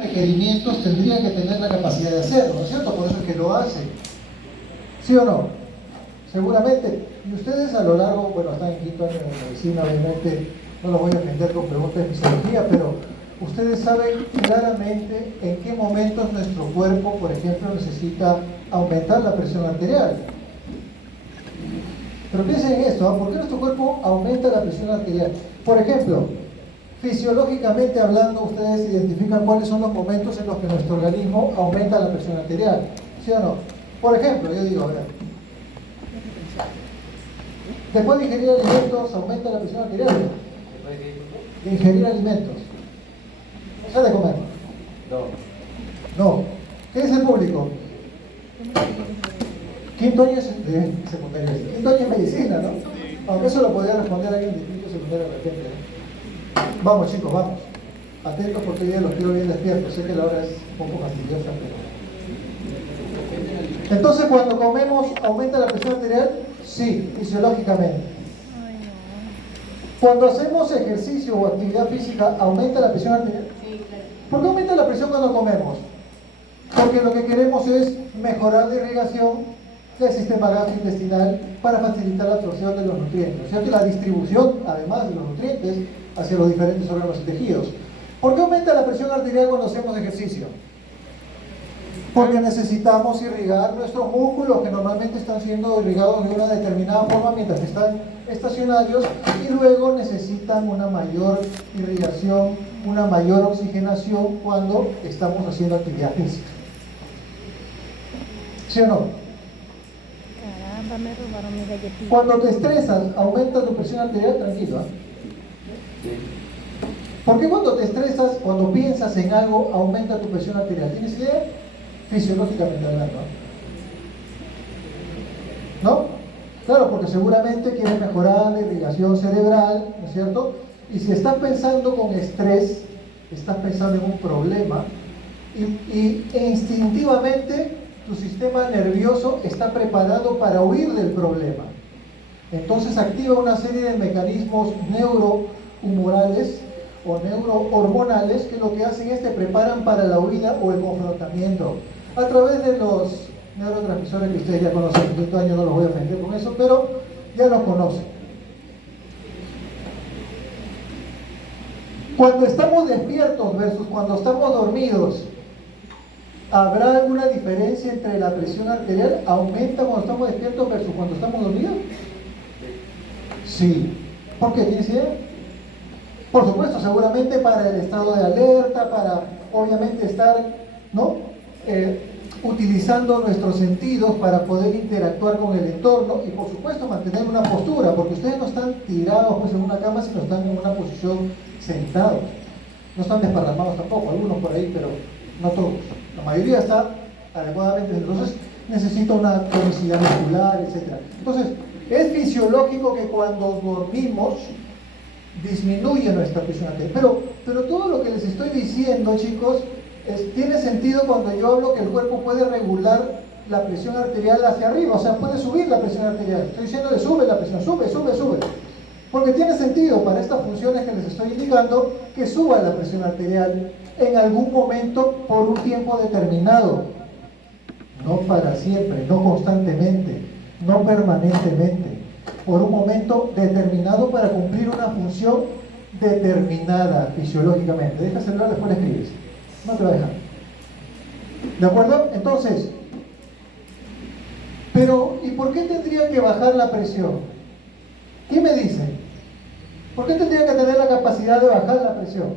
requerimientos tendría que tener la capacidad de hacerlo, ¿no es cierto? Por eso es que lo hace. ¿Sí o no? Seguramente. Y ustedes a lo largo, bueno, están en quinto año de medicina, obviamente, no los voy a ofender con preguntas de fisiología, pero ustedes saben claramente en qué momentos nuestro cuerpo, por ejemplo, necesita aumentar la presión arterial. Pero piensen en esto, ¿no? ¿Por qué nuestro cuerpo aumenta la presión arterial? Por ejemplo, fisiológicamente hablando, ustedes identifican cuáles son los momentos en los que nuestro organismo aumenta la presión arterial, ¿sí o no? Por ejemplo, yo digo, a ver, después de ingerir alimentos aumenta la presión arterial. De ingerir alimentos. O sea, de comer. No. ¿Qué dice el público? Quinto año de secundaria. Quinto año de medicina, ¿no? Aunque eso lo podría responder alguien de quinto secundario de repente, ¿no? Vamos chicos, vamos. Atentos porque hoy día los quiero bien despiertos. Sé que la hora es un poco fastidiosa, pero... Entonces, cuando comemos, ¿aumenta la presión arterial? Sí, fisiológicamente. Cuando hacemos ejercicio o actividad física, ¿aumenta la presión arterial? Sí, claro. ¿Por qué aumenta la presión cuando comemos? Porque lo que queremos es mejorar la irrigación del sistema gastrointestinal para facilitar la absorción de los nutrientes, ¿cierto? Y la distribución, además de los nutrientes, hacia los diferentes órganos y tejidos. ¿Por qué aumenta la presión arterial cuando hacemos ejercicio? Porque necesitamos irrigar nuestros músculos, que normalmente están siendo irrigados de una determinada forma mientras están estacionarios, y luego necesitan una mayor irrigación, una mayor oxigenación cuando estamos haciendo actividad física. ¿Sí o no? Caramba, me robaron mi galletita. Cuando te estresas, aumenta tu presión arterial, tranquilo, ¿eh? ¿Por qué cuando te estresas, cuando piensas en algo, aumenta tu presión arterial? ¿Tienes idea? Fisiológicamente hablando, ¿no? Claro, porque seguramente quieres mejorar la irrigación cerebral, ¿no es cierto? Y si estás pensando con estrés, estás pensando en un problema, e instintivamente tu sistema nervioso está preparado para huir del problema. Entonces activa una serie de mecanismos neurohumorales o neurohormonales que lo que hacen es te preparan para la huida o el confrontamiento a través de los neurotransmisores que ustedes ya conocen. En quinto año no los voy a ofender con eso, pero ya los conocen. Cuando estamos despiertos versus cuando estamos dormidos, ¿habrá alguna diferencia entre la presión arterial? ¿Aumenta cuando estamos despiertos versus cuando estamos dormidos? Sí. ¿Por qué? ¿Tienes idea? Por supuesto, seguramente para el estado de alerta, para obviamente estar, ¿no? Utilizando nuestros sentidos para poder interactuar con el entorno y por supuesto mantener una postura, porque ustedes no están tirados pues en una cama, sino están en una posición sentados. No están desparramados tampoco, algunos por ahí, pero no todos. La mayoría está adecuadamente, entonces necesita una tonicidad muscular, etc. Entonces, es fisiológico que cuando dormimos disminuye nuestra presión arterial. Pero todo lo que les estoy diciendo, chicos, tiene sentido cuando yo hablo que el cuerpo puede regular la presión arterial hacia arriba, o sea, puede subir la presión arterial. Estoy diciéndole sube la presión, sube. Porque tiene sentido para estas funciones que les estoy indicando que suba la presión arterial en algún momento por un tiempo determinado. No para siempre, no constantemente, no permanentemente. Por un momento determinado para cumplir una función determinada fisiológicamente. Deja el celular, después le escribes. No te va a dejar. ¿De acuerdo? Entonces, pero ¿y por qué tendría que bajar la presión? ¿Quién me dice? ¿Por qué tendría que tener la capacidad de bajar la presión?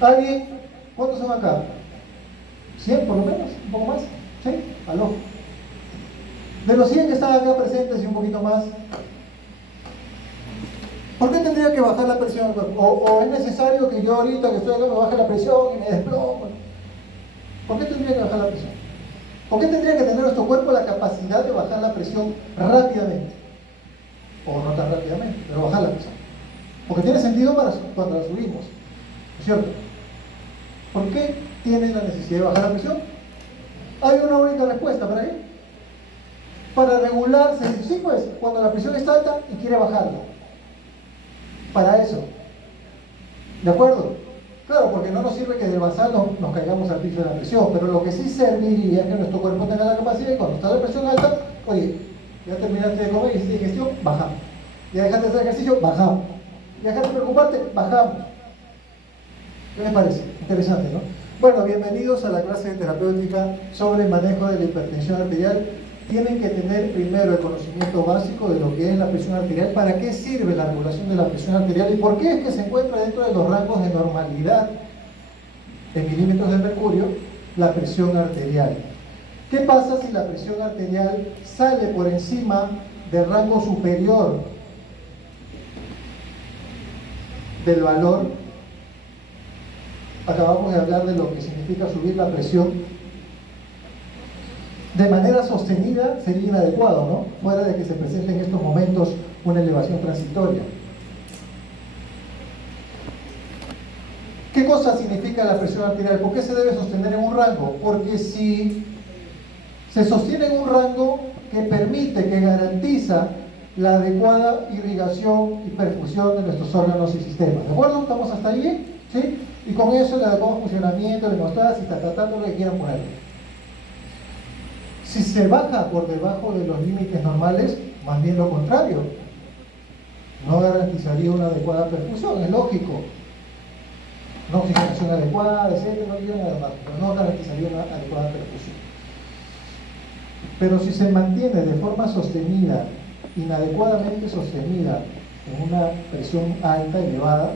¿Alguien? ¿Cuántos son acá? ¿100 por lo menos? ¿Un poco más? ¿Sí? ¿Aló? De los 100 que están acá presentes y un poquito más, ¿por qué tendría que bajar la presión? ¿O es necesario que yo ahorita que estoy acá me baje la presión y me desplomo? ¿Por qué tendría que bajar la presión? ¿Por qué tendría que tener nuestro cuerpo la capacidad de bajar la presión rápidamente? O no tan rápidamente, pero bajar la presión. Porque tiene sentido para cuando la subimos, ¿no es cierto? ¿Por qué tiene la necesidad de bajar la presión? Hay una única respuesta para ello. Para regularse, sí pues, cuando la presión está alta y quiere bajarla. Para eso. ¿De acuerdo? Claro, porque no nos sirve que del basal nos caigamos al piso de la presión, pero lo que sí serviría es que nuestro cuerpo tenga la capacidad y cuando está la presión alta, oye, ya terminaste de comer y hiciste digestión, bajamos. Ya dejaste de hacer ejercicio, bajamos. Ya dejaste de preocuparte, bajamos. ¿Qué les parece? Interesante, ¿no? Bueno, bienvenidos a la clase de terapéutica sobre el manejo de la hipertensión arterial. Tienen que tener primero el conocimiento básico de lo que es la presión arterial, para qué sirve la regulación de la presión arterial y por qué es que se encuentra dentro de los rangos de normalidad en milímetros de mercurio la presión arterial. ¿Qué pasa si la presión arterial sale por encima del rango superior del valor? Acabamos de hablar de lo que significa subir la presión. De manera sostenida sería inadecuado, ¿no? Fuera de que se presente en estos momentos una elevación transitoria. ¿Qué cosa significa la presión arterial? ¿Por qué se debe sostener en un rango? Porque si se sostiene en un rango que permite, que garantiza la adecuada irrigación y perfusión de nuestros órganos y sistemas. ¿De acuerdo? ¿Estamos hasta ahí? ¿Sí? Y con eso el adecuado funcionamiento, la hemostasis, lo que quieran poner. Si se baja por debajo de los límites normales, más bien lo contrario. No garantizaría una adecuada perfusión, es lógico. No oxigenación adecuada, etc. No digo nada más, pero no garantizaría una adecuada perfusión. Pero si se mantiene de forma sostenida, inadecuadamente sostenida, en una presión alta, elevada,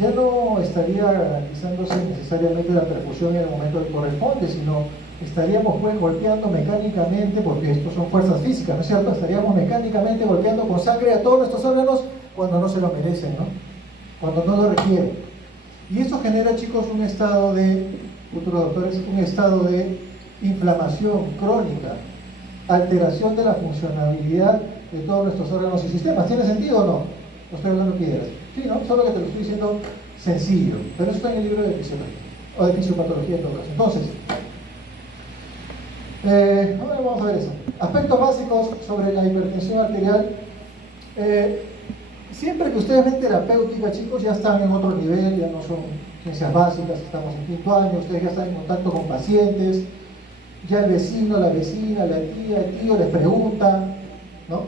ya no estaría garantizándose necesariamente la perfusión en el momento que corresponde, sino estaríamos pues golpeando mecánicamente, porque estos son fuerzas físicas, ¿no es cierto? Estaríamos mecánicamente golpeando con sangre a todos nuestros órganos cuando no se lo merecen, ¿no? Cuando no lo requieren. Y eso genera, chicos, un estado de, futuros doctores, un estado de inflamación crónica, alteración de la funcionalidad de todos nuestros órganos y sistemas. ¿Tiene sentido o no? No estoy hablando piedras. Sí, ¿no? Solo que te lo estoy diciendo sencillo. Pero eso está en el libro de fisiología, o de fisiopatología en todo caso. Entonces, ahora vamos a ver eso. Aspectos básicos sobre la hipertensión arterial. Siempre que ustedes ven terapéutica, chicos, ya están en otro nivel, ya no son ciencias básicas, estamos en quinto año, ustedes ya están en contacto con pacientes, ya el vecino, la vecina, la tía, el tío les pregunta, ¿no?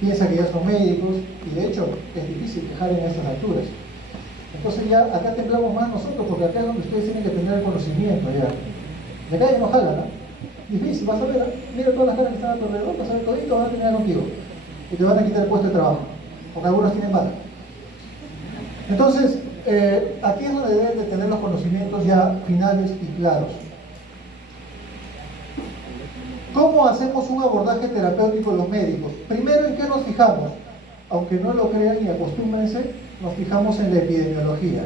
Piensa que ya son médicos, y de hecho es difícil quejar en estas alturas. Entonces ya acá temblamos más nosotros, porque acá es donde ustedes tienen que tener el conocimiento ya. De acá ya no jala, ¿no? Difícil, vas a ver, ¿eh? Mira todas las caras que están a tu alrededor, vas a ver todito, van a terminar contigo. Y te van a quitar el puesto de trabajo, porque algunos tienen bala. Entonces, aquí es donde deben de tener los conocimientos ya finales y claros. ¿Cómo hacemos un abordaje terapéutico los médicos? Primero, ¿en qué nos fijamos? Aunque no lo crean y acostúmbrense, nos fijamos en la epidemiología.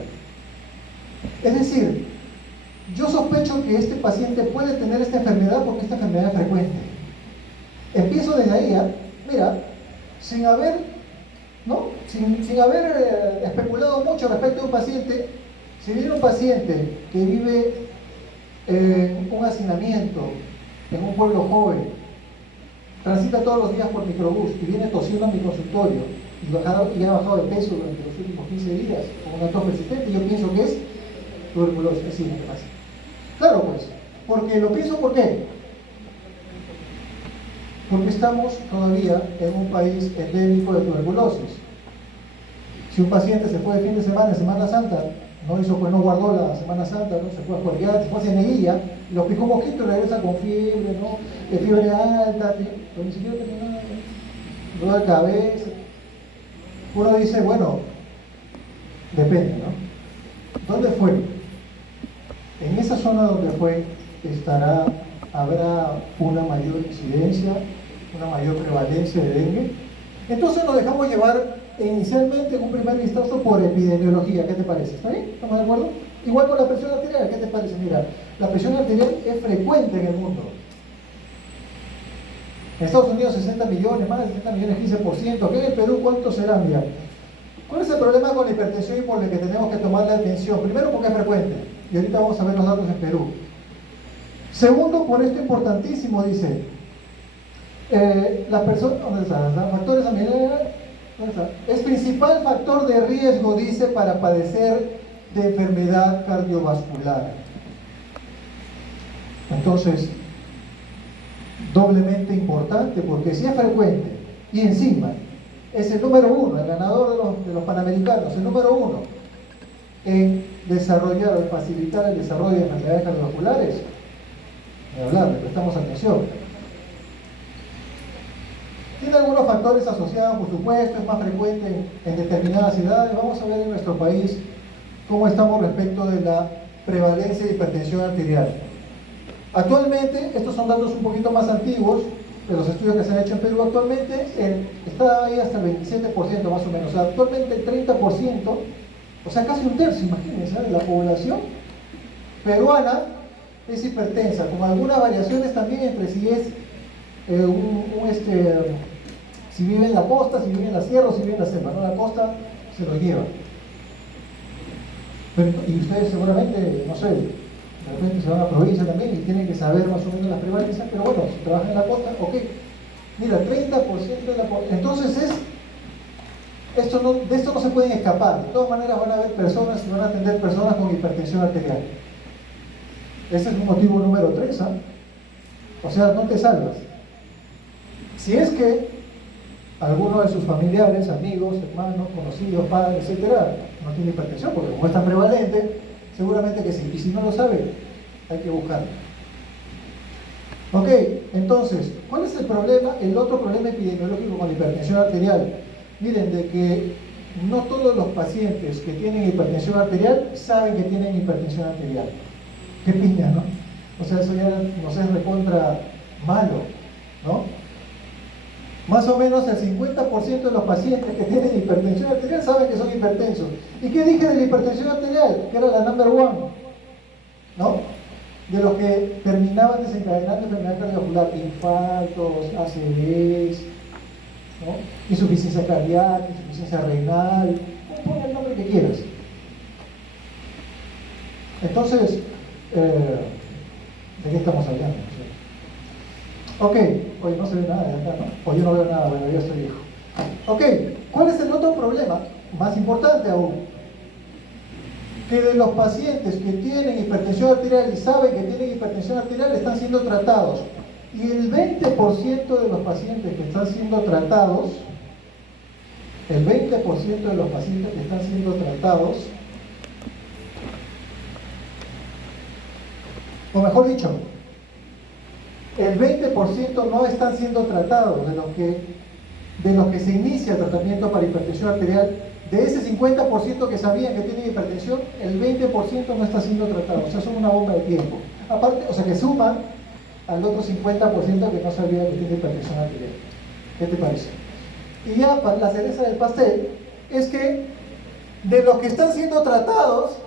Es decir, yo sospecho que este paciente puede tener esta enfermedad porque esta enfermedad es frecuente. Empiezo desde ahí, ¿eh? Mira, sin haber especulado mucho respecto a un paciente, si viene un paciente que vive en un hacinamiento, en un pueblo joven, transita todos los días por microbús y viene tosiendo a mi consultorio y ha bajado de peso durante los últimos 15 días con una tos persistente, yo pienso que es tuberculosis. Es decir, ¿qué pasa? Claro, pues, porque lo pienso, ¿por qué? Porque estamos todavía en un país endémico de tuberculosis. Si un paciente se fue de fin de semana, en Semana Santa, no guardó la Semana Santa, ¿no? Se fue a Juárez, se fue a Cieneguilla, lo picó un mosquito y regresa con fiebre, ¿no? Fiebre alta, pero ni siquiera tenía nada, ¿no? Dolor de cabeza. Uno dice, bueno, depende, ¿no? ¿Dónde fue? En esa zona donde fue, habrá una mayor incidencia, una mayor prevalencia de dengue. Entonces nos dejamos llevar inicialmente en un primer vistazo por epidemiología. ¿Qué te parece? ¿Está bien? ¿Estamos de acuerdo? Igual con la presión arterial. ¿Qué te parece? Mira, la presión arterial es frecuente en el mundo. En Estados Unidos 60 millones, más de 60 millones, 15%. Aquí en el Perú, ¿cuánto será? Mira, ¿cuál es el problema con la hipertensión y por el que tenemos que tomar la atención? Primero, porque es frecuente. Y ahorita vamos a ver los datos en Perú. Segundo, por esto importantísimo, dice, las personas, ¿dónde están? Los factores ambientales, ¿dónde está? Es principal factor de riesgo, dice, para padecer de enfermedad cardiovascular. Entonces, doblemente importante, porque si es frecuente y encima es el número uno, el ganador de los Panamericanos, el número uno en desarrollar o facilitar el desarrollo de enfermedades cardiovasculares, de hablar, le prestamos atención. Tiene algunos factores asociados, por supuesto, es más frecuente en determinadas edades. Vamos a ver en nuestro país cómo estamos respecto de la prevalencia de hipertensión arterial. Actualmente, estos son datos un poquito más antiguos de los estudios que se han hecho en Perú. Actualmente está ahí hasta el 27% más o menos. O sea, actualmente el 30%, o sea, casi un tercio, imagínense, de la población peruana es hipertensa, con algunas variaciones también entre si es si vive en la costa, si vive en la sierra o si vive en la selva, ¿no? La costa se lo lleva. Y ustedes seguramente, no sé, de repente se van a provincia también y tienen que saber más o menos las prevalencias, pero bueno, si trabajan en la costa, ok. Mira, 30% de la población. Entonces de esto no se pueden escapar. De todas maneras van a haber personas que van a atender personas con hipertensión arterial. Ese es un motivo número 3, ¿ah? O sea, no te salvas. Si es que alguno de sus familiares, amigos, hermanos, conocidos, padres, etcétera, no tiene hipertensión, porque como es tan prevalente, seguramente que sí. Y si no lo sabe, hay que buscarlo. Ok, entonces, ¿cuál es el problema? El otro problema epidemiológico con la hipertensión arterial. Miren, de que no todos los pacientes que tienen hipertensión arterial saben que tienen hipertensión arterial. Qué piña, ¿no? O sea, eso ya nos es recontra malo, ¿no? Más o menos el 50% de los pacientes que tienen hipertensión arterial saben que son hipertensos. ¿Y qué dije de la hipertensión arterial? Que era la number one, ¿no? De los que terminaban desencadenando enfermedad cardiovascular, infartos, ACVs, ¿no? Insuficiencia cardíaca, insuficiencia renal, pon el nombre que quieras. Entonces, ¿de qué estamos hablando? Ok, hoy no se ve nada de acá, ¿no? O yo no veo nada, bueno, ya estoy viejo. Ok, ¿cuál es el otro problema? Más importante aún. Que de los pacientes que tienen hipertensión arterial y saben que tienen hipertensión arterial están siendo tratados. Y el 20% de los pacientes que están siendo tratados, el 20% de los pacientes que están siendo tratados, o mejor dicho, el 20% no están siendo tratados de los que se inicia el tratamiento para hipertensión arterial. De ese 50% que sabían que tienen hipertensión, el 20% no está siendo tratado. O sea, son una bomba de tiempo. Aparte, o sea, que suman al otro 50% que no sabía que tiene hipertensión arterial. ¿Qué te parece? Y ya para la cereza del pastel es que de los que están siendo tratados,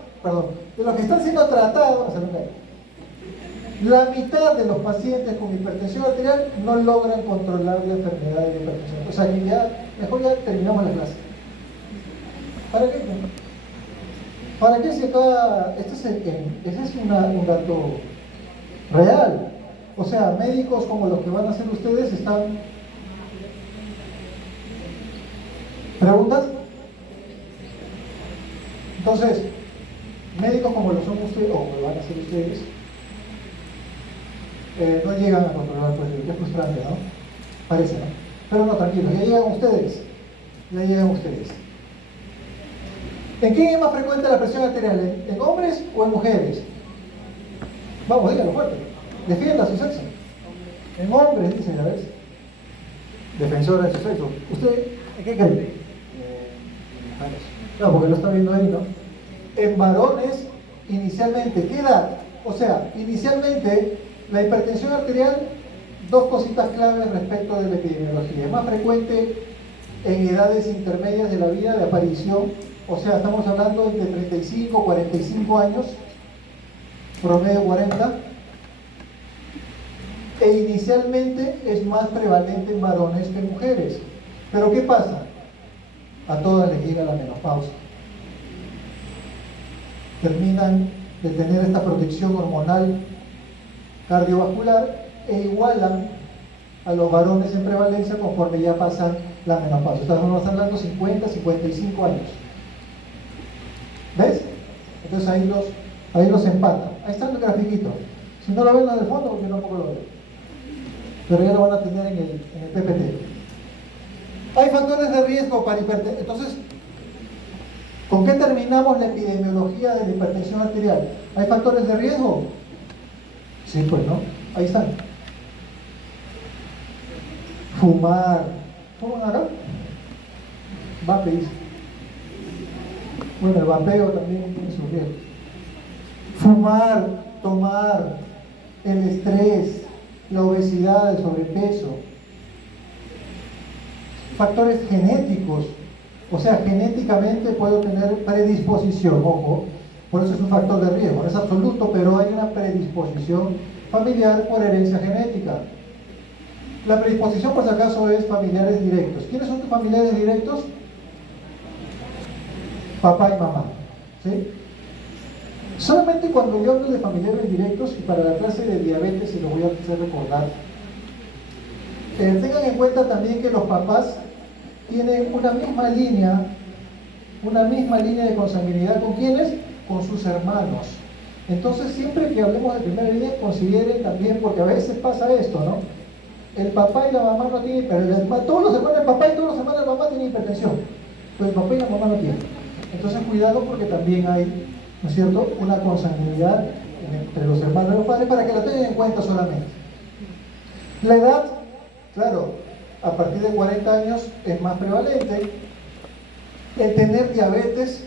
la mitad de los pacientes con hipertensión arterial no logran controlar la enfermedad de la hipertensión. O sea, que mejor ya terminamos la clase. ¿Para qué? ¿Para qué si acá, ese es un dato real? O sea, médicos como los que van a ser ustedes están... ¿Preguntas? Entonces, médicos como lo son ustedes, o como lo van a ser ustedes, no llegan a controlar, pues, qué frustrante, ¿no? Parece, ¿no? Pero no, tranquilos, ya llegan ustedes. ¿En quién es más frecuente la presión arterial? ¿En hombres o en mujeres? Vamos, dígalo fuerte. Defienda su sexo. En hombres, dicen, a ver. Defensora de su sexo. ¿Usted en qué cree? No, porque lo está viendo ahí, ¿no? En varones, inicialmente, ¿qué edad? O sea, inicialmente, la hipertensión arterial, dos cositas claves respecto de la epidemiología. Es más frecuente en edades intermedias de la vida de aparición, o sea, estamos hablando de 35, 45 años, promedio 40, e inicialmente es más prevalente en varones que en mujeres. Pero ¿qué pasa? A todas les llega la menopausia. Terminan de tener esta protección hormonal cardiovascular e igualan a los varones en prevalencia conforme ya pasan la menopausia. Estamos hablando de 50, 55 años. ¿Ves? Entonces ahí los empata. Ahí está el grafiquito. Si no lo ven la del fondo, porque yo tampoco lo veo. Pero ya lo van a tener en el PPT. Hay factores de riesgo para hipertensión. Entonces, ¿con qué terminamos la epidemiología de la hipertensión arterial? ¿Hay factores de riesgo? Sí, pues no. Ahí están. Fumar. ¿Fuman acá? Vape, dice. Bueno, el vapeo también tiene sus riesgos. Fumar, tomar, el estrés, la obesidad, el sobrepeso. Factores genéticos. O sea, genéticamente puedo tener predisposición, ojo, por eso es un factor de riesgo, no es absoluto, pero hay una predisposición familiar por herencia genética. La predisposición, por si acaso, es familiares directos. ¿Quiénes son tus familiares directos? Papá y mamá, ¿sí? Solamente cuando yo hablo de familiares directos, y para la clase de diabetes, y lo voy a hacer recordar, tengan en cuenta también que los papás tienen una misma línea de consanguinidad. ¿Con quiénes? Con sus hermanos. Entonces, siempre que hablemos de primera línea, consideren también, porque a veces pasa esto, ¿no? El papá y la mamá no tienen, pero todos los hermanos del papá y todos los hermanos de la mamá tienen hipertensión, pero el papá y la mamá no tienen. Entonces, cuidado, porque también hay, ¿no es cierto?, una consanguinidad entre los hermanos de los padres, para que la tengan en cuenta solamente. La edad, claro, a partir de 40 años es más prevalente. El tener diabetes,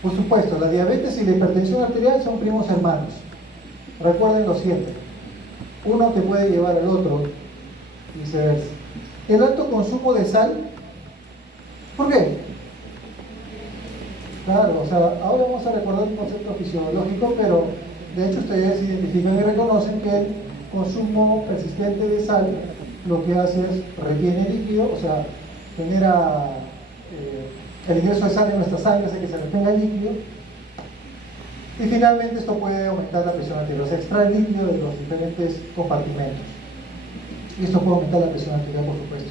por supuesto, la diabetes y la hipertensión arterial son primos hermanos. Recuérdenlo siempre. Uno te puede llevar al otro y viceversa. El alto consumo de sal, ¿por qué? Claro, o sea, ahora vamos a recordar un concepto fisiológico, pero de hecho ustedes identifican y reconocen que el consumo persistente de sal lo que hace es retiene líquido, o sea, genera el ingreso de sal en nuestra sangre, hace que se retenga el líquido, y finalmente esto puede aumentar la presión arterial, o sea, extrae el líquido de los diferentes compartimentos, y esto puede aumentar la presión arterial, por supuesto.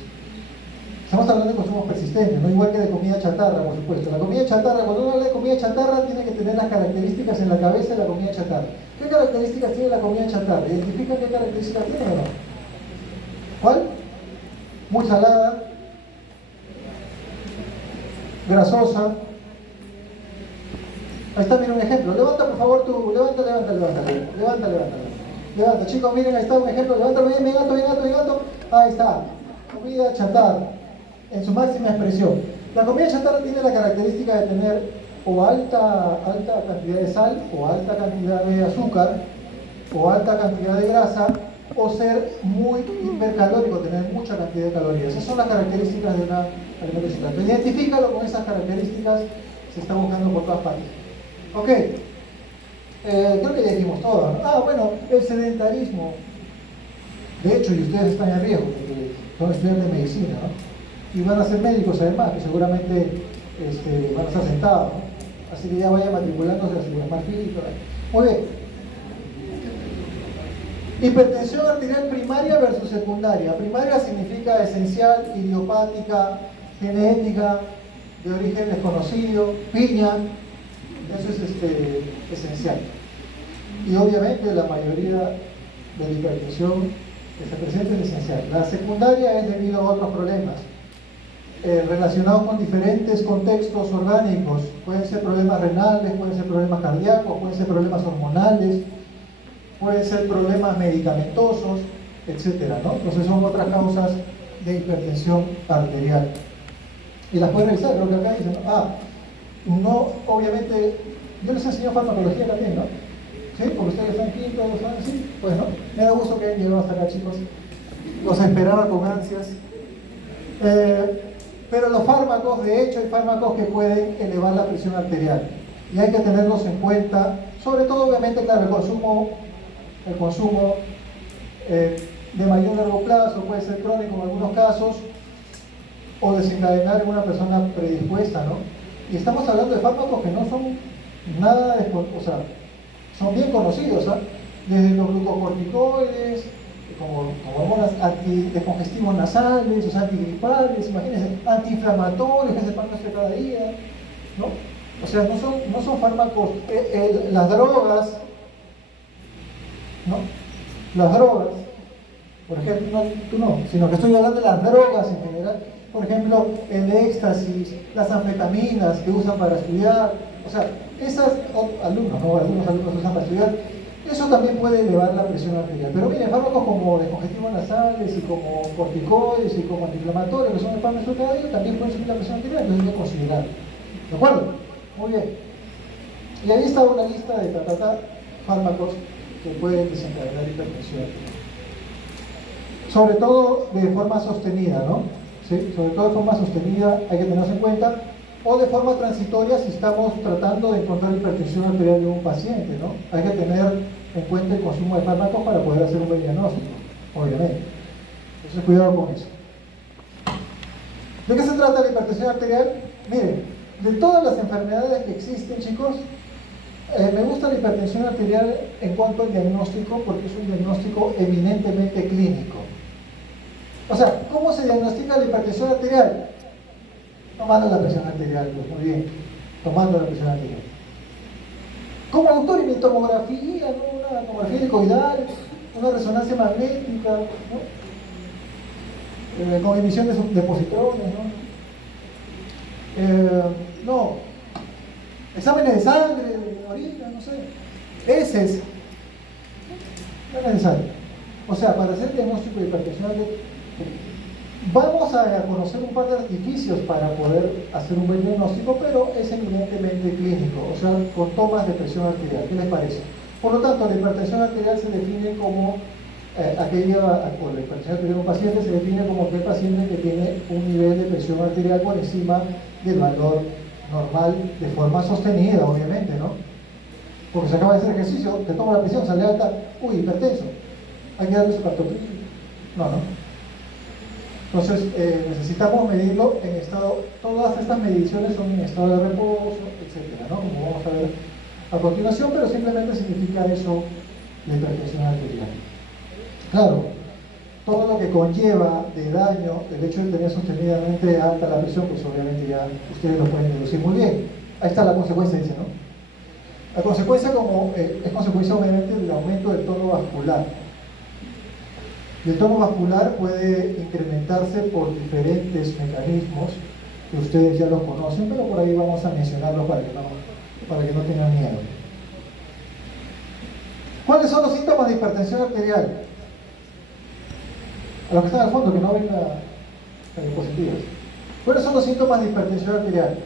Estamos hablando de consumos persistentes, no igual que de comida chatarra, por supuesto. La comida chatarra, cuando uno habla de comida chatarra, tiene que tener las características en la cabeza de la comida chatarra. ¿Qué características tiene la comida chatarra? ¿Identifican qué características tiene o no? ¿Cuál? Muy salada, grasosa. Ahí está, miren un ejemplo. Levanta, por favor, levanta, chicos, miren, ahí está un ejemplo. Levántalo bien, gato. Ahí está. Comida chatarra, en su máxima expresión. La comida chatarra tiene la característica de tener o alta cantidad de sal, o alta cantidad de azúcar, o alta cantidad de grasa, o ser muy hipercalórico, tener mucha cantidad de calorías. Esas son las características de una alimento chatarra. Identifícalo con esas características, se está buscando por todas partes. Ok, creo que ya dijimos todo, ¿no? Ah, bueno, el sedentarismo. De hecho, y ustedes están en riesgo, porque son estudiantes de medicina, ¿no? Y van a ser médicos además, que seguramente van a estar sentados, ¿no? Así que ya vayan matriculándose a su marfil. Muy bien. Hipertensión arterial primaria versus secundaria. Primaria significa esencial, idiopática, genética, de origen desconocido, piña. Eso es esencial. Y obviamente la mayoría de la hipertensión que se presenta es esencial. La secundaria es debido a otros problemas relacionados con diferentes contextos orgánicos. Pueden ser problemas renales, pueden ser problemas cardíacos, pueden ser problemas hormonales, pueden ser problemas medicamentosos, etcétera, ¿no? Entonces son otras causas de hipertensión arterial. Y las pueden revisar, creo que acá dicen, no, obviamente, yo les enseño farmacología también, ¿no? ¿Sí? Porque ustedes están aquí, todos están así. Pues no, me da gusto que hayan llegado hasta acá, chicos. Los esperaba con ansias. Pero los fármacos, de hecho, hay fármacos que pueden elevar la presión arterial. Y hay que tenerlos en cuenta, sobre todo, obviamente, claro, el consumo de mayor largo plazo, puede ser crónico en algunos casos, o desencadenar en una persona predispuesta, ¿no? Y estamos hablando de fármacos que no son nada, o sea, son bien conocidos, ¿eh? Desde los glucocorticoides, como hormonas antidecongestivos nasales, o sea, antigripales, imagínense, antiinflamatorios que se pasan cada día, ¿no? O sea, no son fármacos, las drogas, ¿no? Las drogas, por ejemplo, no, tú no, sino que estoy hablando de las drogas en general. Por ejemplo, el éxtasis, las anfetaminas que usan para estudiar, o sea, esas, alumnos, ¿no? Algunos alumnos usan para estudiar, eso también puede elevar la presión arterial. Pero miren, fármacos como descongestivos nasales y como corticoides y como antiinflamatorios, que son el pan de también pueden subir la presión arterial, entonces hay que considerar. ¿De acuerdo? Muy bien. Y ahí está una lista de fármacos que pueden desencadenar hipertensión arterial. Sobre todo de forma sostenida, ¿no? ¿Sí? Sobre todo de forma sostenida hay que tenerse en cuenta, o de forma transitoria si estamos tratando de encontrar hipertensión arterial de un paciente, ¿no? Hay que tener en cuenta el consumo de fármacos para poder hacer un buen diagnóstico, obviamente. Entonces cuidado con eso. ¿De qué se trata la hipertensión arterial? Miren, de todas las enfermedades que existen, chicos, me gusta la hipertensión arterial en cuanto al diagnóstico porque es un diagnóstico eminentemente clínico. O sea, ¿cómo se diagnostica la hipertensión arterial? Tomando la presión arterial, pues muy bien, tomando la presión arterial. ¿Cómo, doctor? Y mi tomografía, ¿no? Una tomografía helicoidal, una resonancia magnética, ¿no? Con emisión de positrones, ¿no? No, exámenes de sangre, de orina, no sé. Ese es, no es necesario. O sea, para hacer el diagnóstico de hipertensión arterial, vamos a conocer un par de artificios para poder hacer un buen diagnóstico, pero es eminentemente clínico, o sea, con tomas de presión arterial. ¿Qué les parece? Por lo tanto, la hipertensión arterial se define como la hipertensión arterial de un paciente se define como aquel paciente que tiene un nivel de presión arterial por encima del valor normal de forma sostenida, obviamente, ¿no? Porque se acaba de hacer ejercicio, te toma la presión, sale alta, uy, hipertenso, hay que darle su cartopía. No. Entonces, necesitamos medirlo en estado, todas estas mediciones son en estado de reposo, etcétera, ¿no? Como vamos a ver a continuación, pero simplemente significa eso la hipertensión arterial. Claro, todo lo que conlleva de daño el hecho de tener sostenidamente alta la presión, pues obviamente ya ustedes lo pueden deducir muy bien. Ahí está la consecuencia, dice, ¿no? La consecuencia es consecuencia obviamente del aumento del tono vascular. Y el tono vascular puede incrementarse por diferentes mecanismos que ustedes ya los conocen, pero por ahí vamos a mencionarlos para que no tengan miedo. ¿Cuáles son los síntomas de hipertensión arterial? A los que están al fondo, que no ven las diapositivas. ¿Cuáles son los síntomas de hipertensión arterial?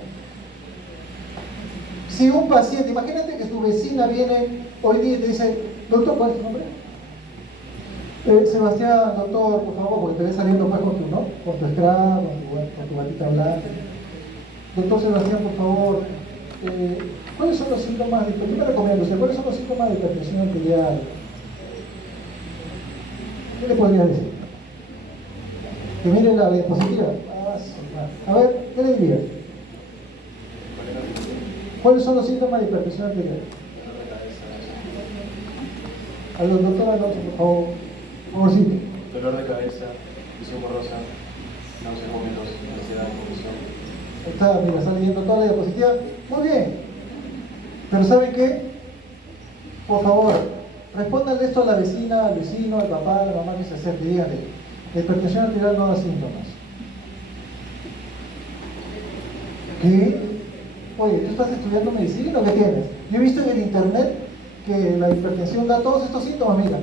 Si un paciente, imagínate que tu vecina viene hoy día y te dice, doctor, ¿cuál es tu nombre? Sebastián, doctor, por favor, porque te ves saliendo pues con tu, ¿no? Con tu scrap, con tu batita blanca. Doctor Sebastián, por favor, ¿cuáles son los síntomas de hipertensión? Yo me recomiendo, ¿cuáles son los síntomas de hipertensión arterial? ¿Qué le podría decir? Que mire la diapositiva. A ver, ¿qué le diría? ¿Cuáles son los síntomas de hipertensión arterial? A los doctor Alonso, por favor. Sí. Dolor de cabeza, visión borrosa, náuseas, vómitos, ansiedad, confusión. Mira, está leyendo toda la diapositiva. Muy bien. Pero ¿saben qué? Por favor, respóndanle esto a la vecina, al vecino, al papá, a la mamá que se acerque. Díganle, la hipertensión arterial no da síntomas. ¿Qué? Oye, ¿tú estás estudiando medicina o qué tienes? Yo he visto en el internet que la hipertensión da todos estos síntomas, mira.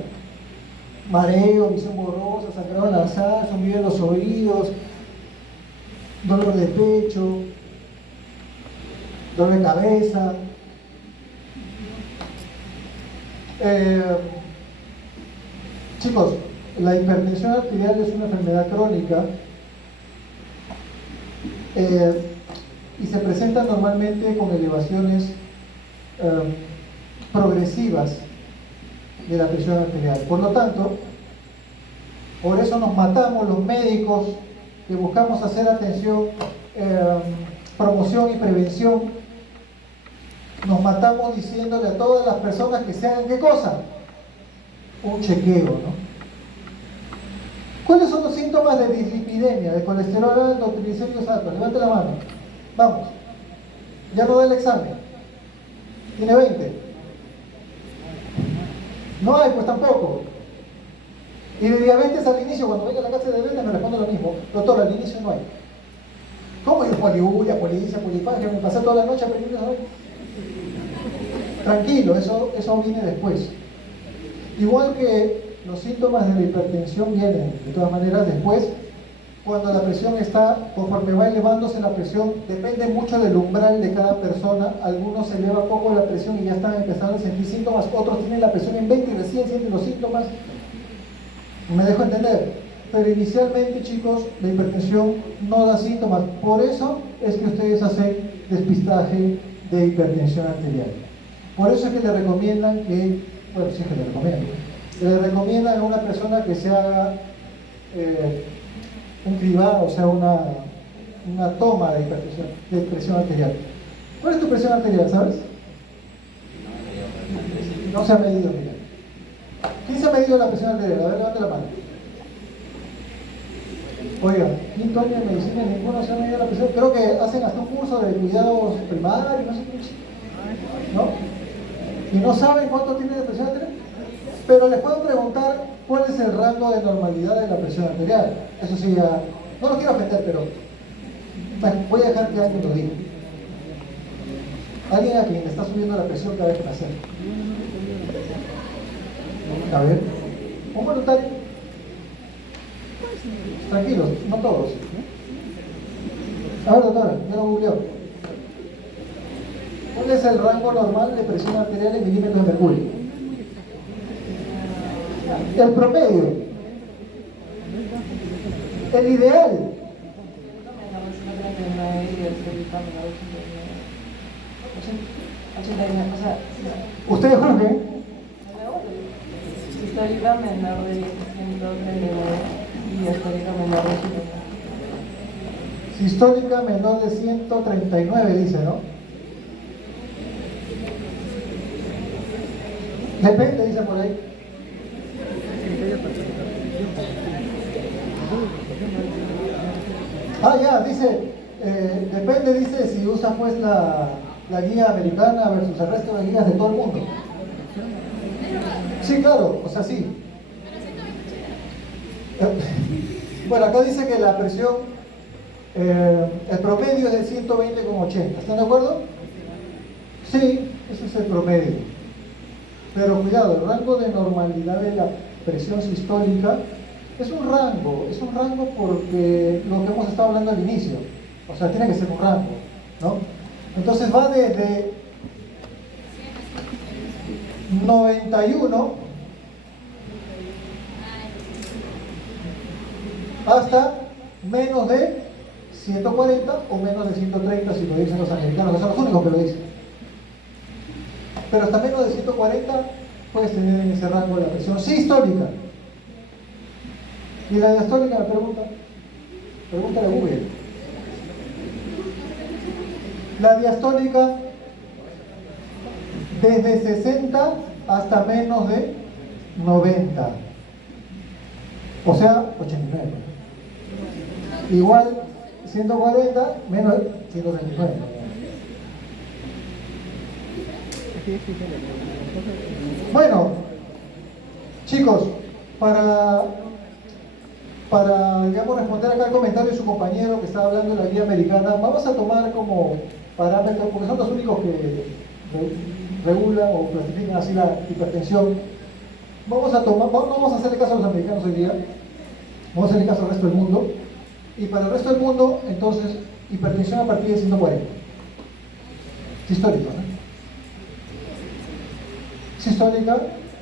Mareo, visión borrosa, sangrado nasal, zumbido en los oídos, dolor de pecho, dolor de cabeza. Chicos, la hipertensión arterial es una enfermedad crónica y se presenta normalmente con elevaciones progresivas de la presión arterial. Por lo tanto, por eso nos matamos los médicos que buscamos hacer atención, promoción y prevención. Nos matamos diciéndole a todas las personas que se hagan ¿qué cosa? Un chequeo, ¿no? ¿Cuáles son los síntomas de dislipidemia, de colesterol alto, triglicéridos altos? Levante la mano. Vamos. Ya no da el examen. Tiene 20. No hay, pues tampoco. Y de diabetes al inicio, cuando venga a la casa de diabetes me responde lo mismo. Doctor, al inicio no hay. ¿Cómo? Y poliuria, policia, polifagia, me pasé toda la noche aprendiendo eso. Tranquilo, eso viene después. Igual que los síntomas de la hipertensión vienen, de todas maneras, después, cuando la presión está, conforme va elevándose la presión, depende mucho del umbral de cada persona. Algunos se eleva poco la presión y ya están empezando a sentir síntomas, otros tienen la presión en 20 y recién sienten los síntomas. ¿Me dejo entender? Pero inicialmente, chicos, la hipertensión no da síntomas. Por eso es que ustedes hacen despistaje de hipertensión arterial. Por eso es que le recomiendan que, bueno, sí que le recomiendan a una persona que se haga un cribado, o sea, una toma de hipertensión, de presión arterial. ¿Cuál es tu presión arterial, sabes? No se ha medido, mira. ¿Quién se ha medido la presión arterial? A ver, levante la mano. Oiga, quinto año de medicina, ninguno se ha medido la presión. Creo que hacen hasta un curso de cuidados primarios, no sé qué, ¿no? Y no saben cuánto tiene de presión arterial. Pero les puedo preguntar cuál es el rango de normalidad de la presión arterial. Eso sí, ya, no lo quiero ofender, pero bueno, voy a dejar que alguien lo diga. Alguien a quien le está subiendo la presión cada vez que nace. A ver, un voluntario. Tranquilos, no todos. A ver, doctora, ya lo googleó. ¿Cuál es el rango normal de presión arterial en milímetros de mercurio? El promedio. El ideal. Ustedes juzguen. Histórica menor de 139 y histórica menor de 139. Sistólica menor de 139, dice, ¿no? Depende, dice por ahí. Ah, ya, dice, depende, dice, si usa pues la guía americana versus el resto de guías de todo el mundo. Sí, claro, o sea, sí. Bueno, acá dice que la presión, el promedio es de 120,80. ¿Están de acuerdo? Sí, ese es el promedio. Pero cuidado, el rango de normalidad de la presión sistólica es un rango porque lo que hemos estado hablando al inicio, o sea, tiene que ser un rango, ¿no? Entonces va desde 91 hasta menos de 140 o menos de 130 si lo dicen los americanos, que son los únicos que lo dicen. Pero hasta menos de 140 puedes tener en ese rango la presión sistólica. Y la diastólica, me pregúntale a Google. La diastólica desde 60 hasta menos de 90, o sea 89. Igual 140 menos de 139. Bueno, chicos, para digamos, responder acá al comentario de su compañero que estaba hablando de la guía americana, vamos a tomar como parámetros, porque son los únicos que regulan o clasifican así la hipertensión. Vamos a hacerle caso a los americanos hoy día, vamos a hacerle caso al resto del mundo, y para el resto del mundo, entonces, hipertensión a partir de 140. Sistólico, ¿no? Sistólica,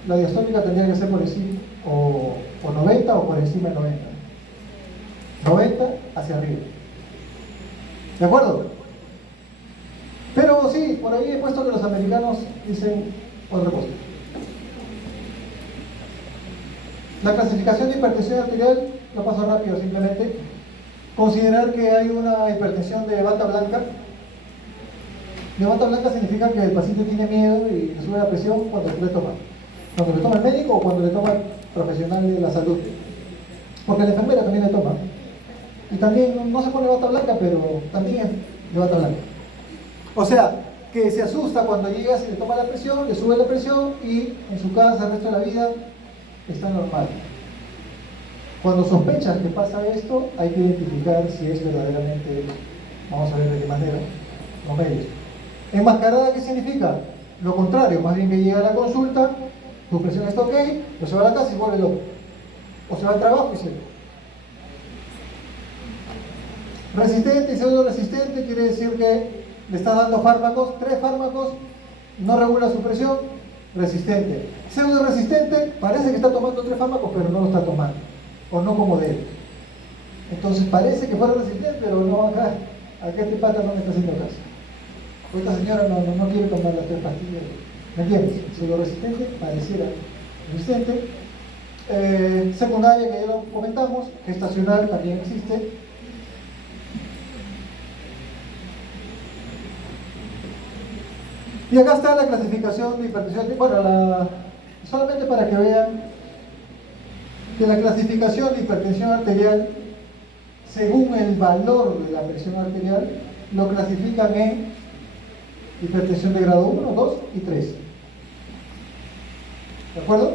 la diastólica tendría que ser por encima, o 90 o por encima de 90. 90 hacia arriba. ¿De acuerdo? Pero sí, por ahí he puesto que los americanos dicen otra cosa. La clasificación de hipertensión arterial, lo paso rápido simplemente. Considerar que hay una hipertensión de bata blanca. De bata blanca significa que el paciente tiene miedo y le sube la presión cuando le toma. Cuando le toma el médico o cuando le toma el profesional de la salud. Porque la enfermera también le toma. Y también no se pone bata blanca, pero también es de bata blanca. O sea, que se asusta cuando llegas y le toma la presión, le sube la presión y en su casa el resto de la vida está normal. Cuando sospechas que pasa esto, hay que identificar si es verdaderamente, vamos a ver de qué manera, los medios. Enmascarada, ¿qué significa? Lo contrario, más bien que llega a la consulta, tu presión está ok, pero se va a la casa y vuelve loco. O se va al trabajo y se... Resistente y pseudo resistente quiere decir que le estás dando fármacos, 3 fármacos, no regula su presión, resistente. Pseudo resistente, parece que está tomando 3 fármacos, pero no lo está tomando, o no como debe. Entonces parece que fuera resistente, pero no acá este pata no me está haciendo caso. O esta señora no quiere tomar las 3 pastillas. ¿Me entiendes? Pseudo resistente, pareciera resistente. Secundaria, que ya lo comentamos, gestacional también existe. Y acá está la clasificación de hipertensión. Bueno, solamente para que vean que la clasificación de hipertensión arterial, según el valor de la presión arterial, lo clasifican en hipertensión de grado 1, 2 y 3. ¿De acuerdo?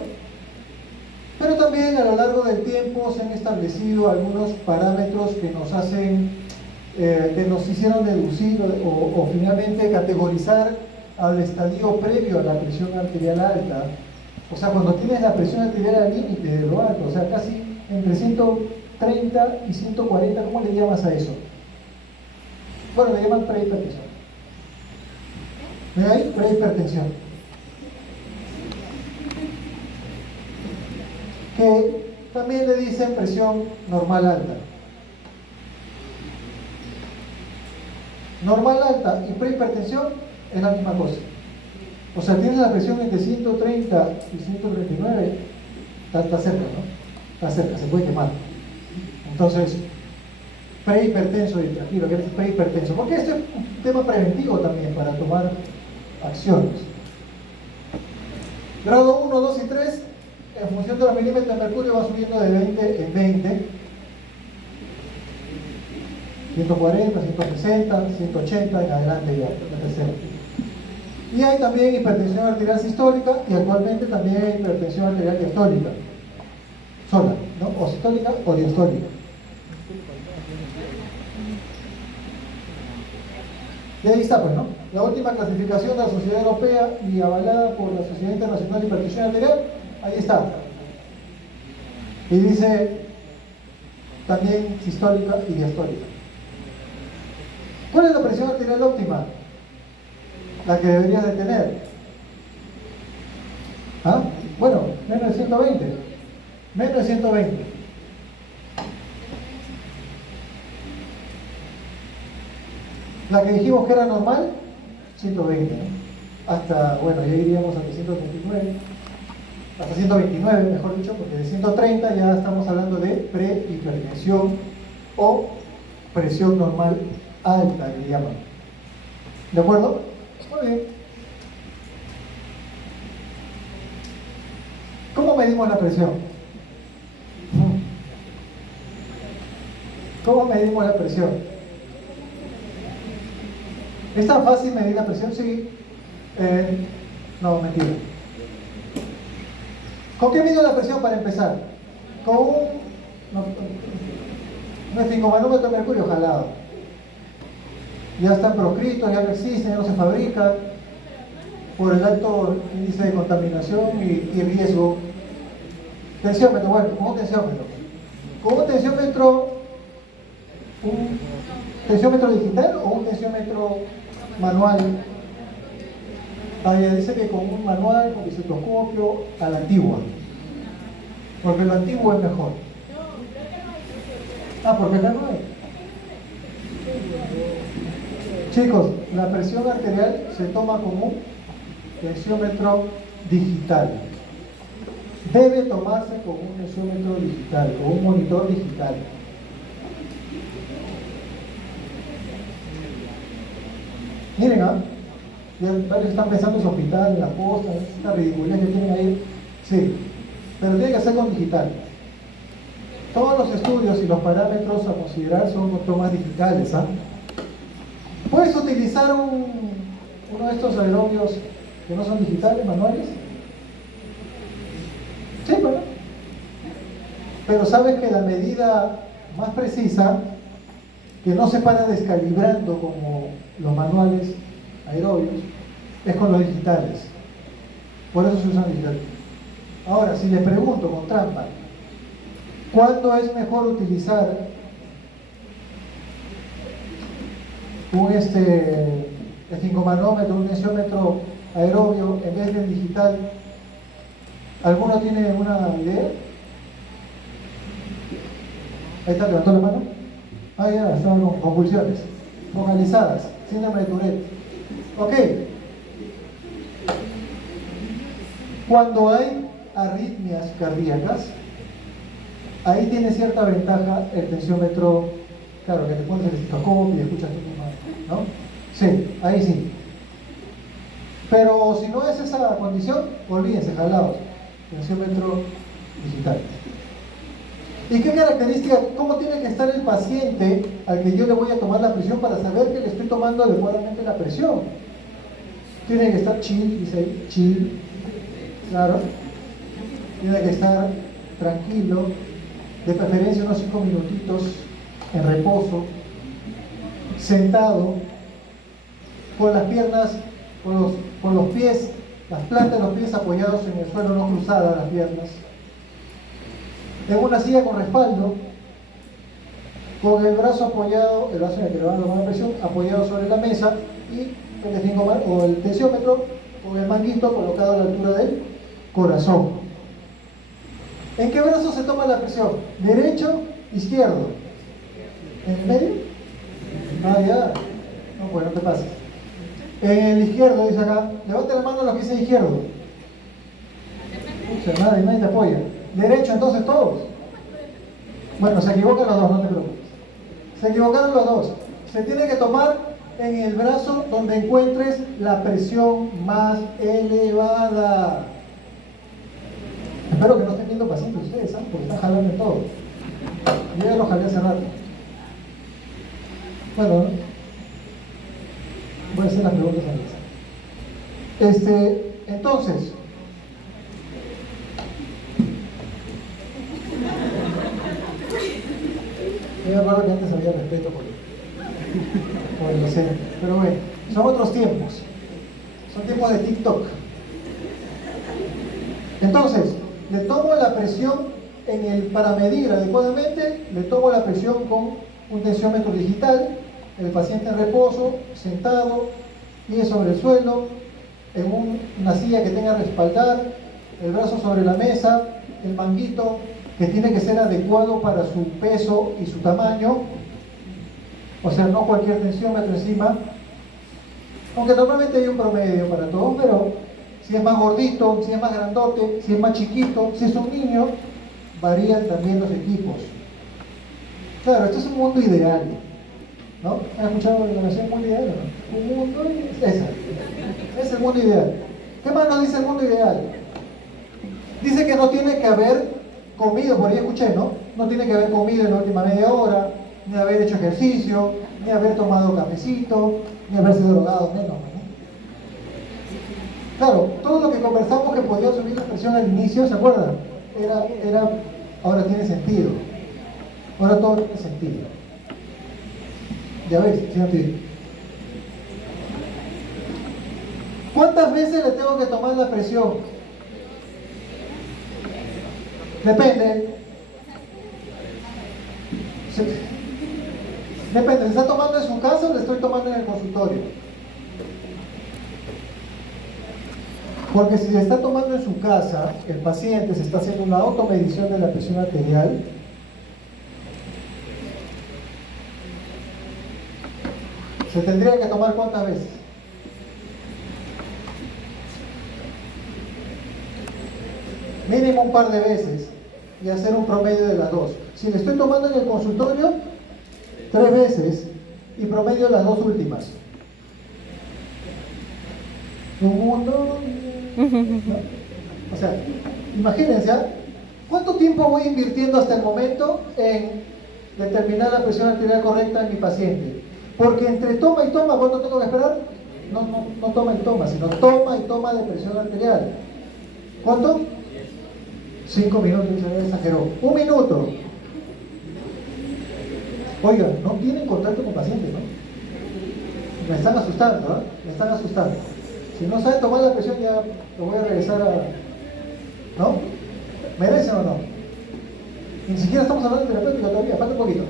Pero también a lo largo del tiempo se han establecido algunos parámetros que nos hacen, que nos hicieron deducir o finalmente categorizar al estadio previo a la presión arterial alta. O sea, cuando tienes la presión arterial al límite de lo alto, o sea, casi entre 130 y 140, ¿cómo le llamas a eso? Bueno, le llaman prehipertensión. ¿Ven ahí? Prehipertensión. Que también le dicen presión normal alta. Normal alta y prehipertensión es la misma cosa. O sea, tienes la presión entre 130 y 139, está cerca, ¿no? Está cerca, se puede quemar. Entonces, prehipertenso, y tranquilo, que eres prehipertenso, porque esto es un tema preventivo también para tomar acciones. Grado 1, 2 y 3, en función de los milímetros de mercurio, va subiendo de 20 en 20. 140, 160, 180, en adelante ya, la tercera. Y hay también hipertensión arterial sistólica y actualmente también hay hipertensión arterial diastólica. Sola, ¿no? O sistólica o diastólica. Y ahí está, pues, ¿no? La última clasificación de la Sociedad Europea y avalada por la Sociedad Internacional de Hipertensión Arterial, ahí está. Y dice también sistólica y diastólica. ¿Cuál es la presión arterial óptima? La que deberías de tener. ¿Ah? Bueno, menos de 120. Menos de 120. La que dijimos que era normal, 120, ¿no? Hasta, bueno, ya iríamos hasta 139, hasta 129, mejor dicho, porque de 130 ya estamos hablando de prehipertensión o presión normal alta, que le llaman. ¿De acuerdo? Muy bien. ¿Cómo medimos la presión? ¿Cómo medimos la presión? ¿Es tan fácil medir la presión? Sí. No, mentira. ¿Con qué mido la presión para empezar? Con un esfingomanómetro de mercurio jalado. Ya están proscritos, ya no existen, ya no se fabrican por el alto índice de contaminación y riesgo. Tensiómetro, bueno, con un tensiómetro. Con un tensiómetro digital o un tensiómetro manual. Dice que con un manual, con isotoscopio, a la antigua. Porque lo antiguo es mejor. Ah, porque acá no hay. Chicos, la presión arterial se toma como un tensiómetro digital. Debe tomarse con un tensiómetro digital, con un monitor digital. Miren, ya varios están pensando en su hospital, en la posta, en esta ridiculez que tienen ahí. Sí, pero tiene que ser con digital. Todos los estudios y los parámetros a considerar son tomas digitales, ¿Puedes utilizar uno de estos aerobios que no son digitales, manuales? Sí, bueno. Pero sabes que la medida más precisa, que no se para descalibrando como los manuales aerobios, es con los digitales. Por eso se usan digitales. Ahora, si les pregunto con trampa, ¿cuándo es mejor utilizar un esfingomanómetro, un tensiómetro aerobio en vez del digital? ¿Alguno tiene una idea? Ahí está, levantó la mano. Ah, ya, estaban con convulsiones focalizadas, síndrome de Tourette. Ok. Cuando hay arritmias cardíacas, ahí tiene cierta ventaja el tensiómetro, claro, que te pones el estetoscopio y escuchas tu misma, ¿no? Sí, ahí sí. Pero si no es esa condición, olvídense, jalados, tensiómetro digital. ¿Y qué características, cómo tiene que estar el paciente al que yo le voy a tomar la presión para saber que le estoy tomando adecuadamente la presión? Tiene que estar chill, dice ahí, chill, claro. Tiene que estar tranquilo, de preferencia unos 5 minutitos en reposo, sentado, con las piernas, con los pies, las plantas de los pies apoyados en el suelo, no cruzadas las piernas. En una silla con respaldo, con el brazo apoyado, el brazo en el que le van a tomar la presión, apoyado sobre la mesa y el tensiómetro con el manguito colocado a la altura del corazón. ¿En qué brazo se toma la presión? ¿Derecho? ¿Izquierdo? ¿En el medio? Ah, ya. No, pues no te pases. En el izquierdo, dice acá. Levante la mano a los que dicen izquierdo. O sea, nadie te apoya. Derecho, entonces todos. Bueno, se equivocan los dos, no te preocupes. Se equivocaron los dos. Se tiene que tomar en el brazo donde encuentres la presión más elevada. Espero que no estén viendo pacientes ustedes, ¿sabes? Porque están jalando en todo. Yo ya lo jalé hace rato. Bueno, voy a hacer las preguntas a Lisa. Entonces, yo me acuerdo que antes había respeto por el docente, pero bueno, son otros tiempos. Son tiempos de TikTok. Entonces, le tomo la presión para medir adecuadamente, le tomo la presión con un tensiómetro digital, el paciente en reposo, sentado, pies sobre el suelo, en una silla que tenga respaldar, el brazo sobre la mesa, el manguito que tiene que ser adecuado para su peso y su tamaño, o sea, no cualquier tensiómetro encima, aunque normalmente hay un promedio para todos, pero si es más gordito, si es más grandote, si es más chiquito, si es un niño, varían también los equipos. Claro, esto es un mundo ideal, ¿no? ¿Han escuchado la canción Mundo Ideal? ¿No? Un mundo ideal. Es el mundo ideal. ¿Qué más nos dice el mundo ideal? Dice que no tiene que haber comido, por ahí escuché, ¿no? No tiene que haber comido en la última media hora, ni haber hecho ejercicio, ni haber tomado cafecito, ni haberse drogado, menos, ¿no? Claro, todo lo que conversamos que podía subir la presión al inicio, ¿se acuerdan? Ahora tiene sentido. Ahora todo tiene sentido. Ya ves, fíjate. ¿Cuántas veces le tengo que tomar la presión? Depende. Depende, ¿se está tomando en su casa o le estoy tomando en el consultorio? Porque si se está tomando en su casa, el paciente se está haciendo una automedición de la presión arterial. ¿Se tendría que tomar cuántas veces? Mínimo un par de veces y hacer un promedio de las dos. Si le estoy tomando en el consultorio, 3 veces y promedio las 2 últimas. Un mundo, ¿no? O sea, imagínense, ¿cuánto tiempo voy invirtiendo hasta el momento en determinar la presión arterial correcta en mi paciente? Porque entre toma y toma, ¿cuánto tengo que esperar? No toma y toma, sino toma y toma de presión arterial. ¿Cuánto? 5 minutos, se exageró. 1 minuto. Oigan, no tienen contacto con pacientes, ¿no? Me están asustando, ¿eh? Me están asustando. Si no saben tomar la presión, ya lo voy a regresar a... ¿No? ¿Merecen o no? Ni siquiera estamos hablando de terapéutica todavía, falta un poquito.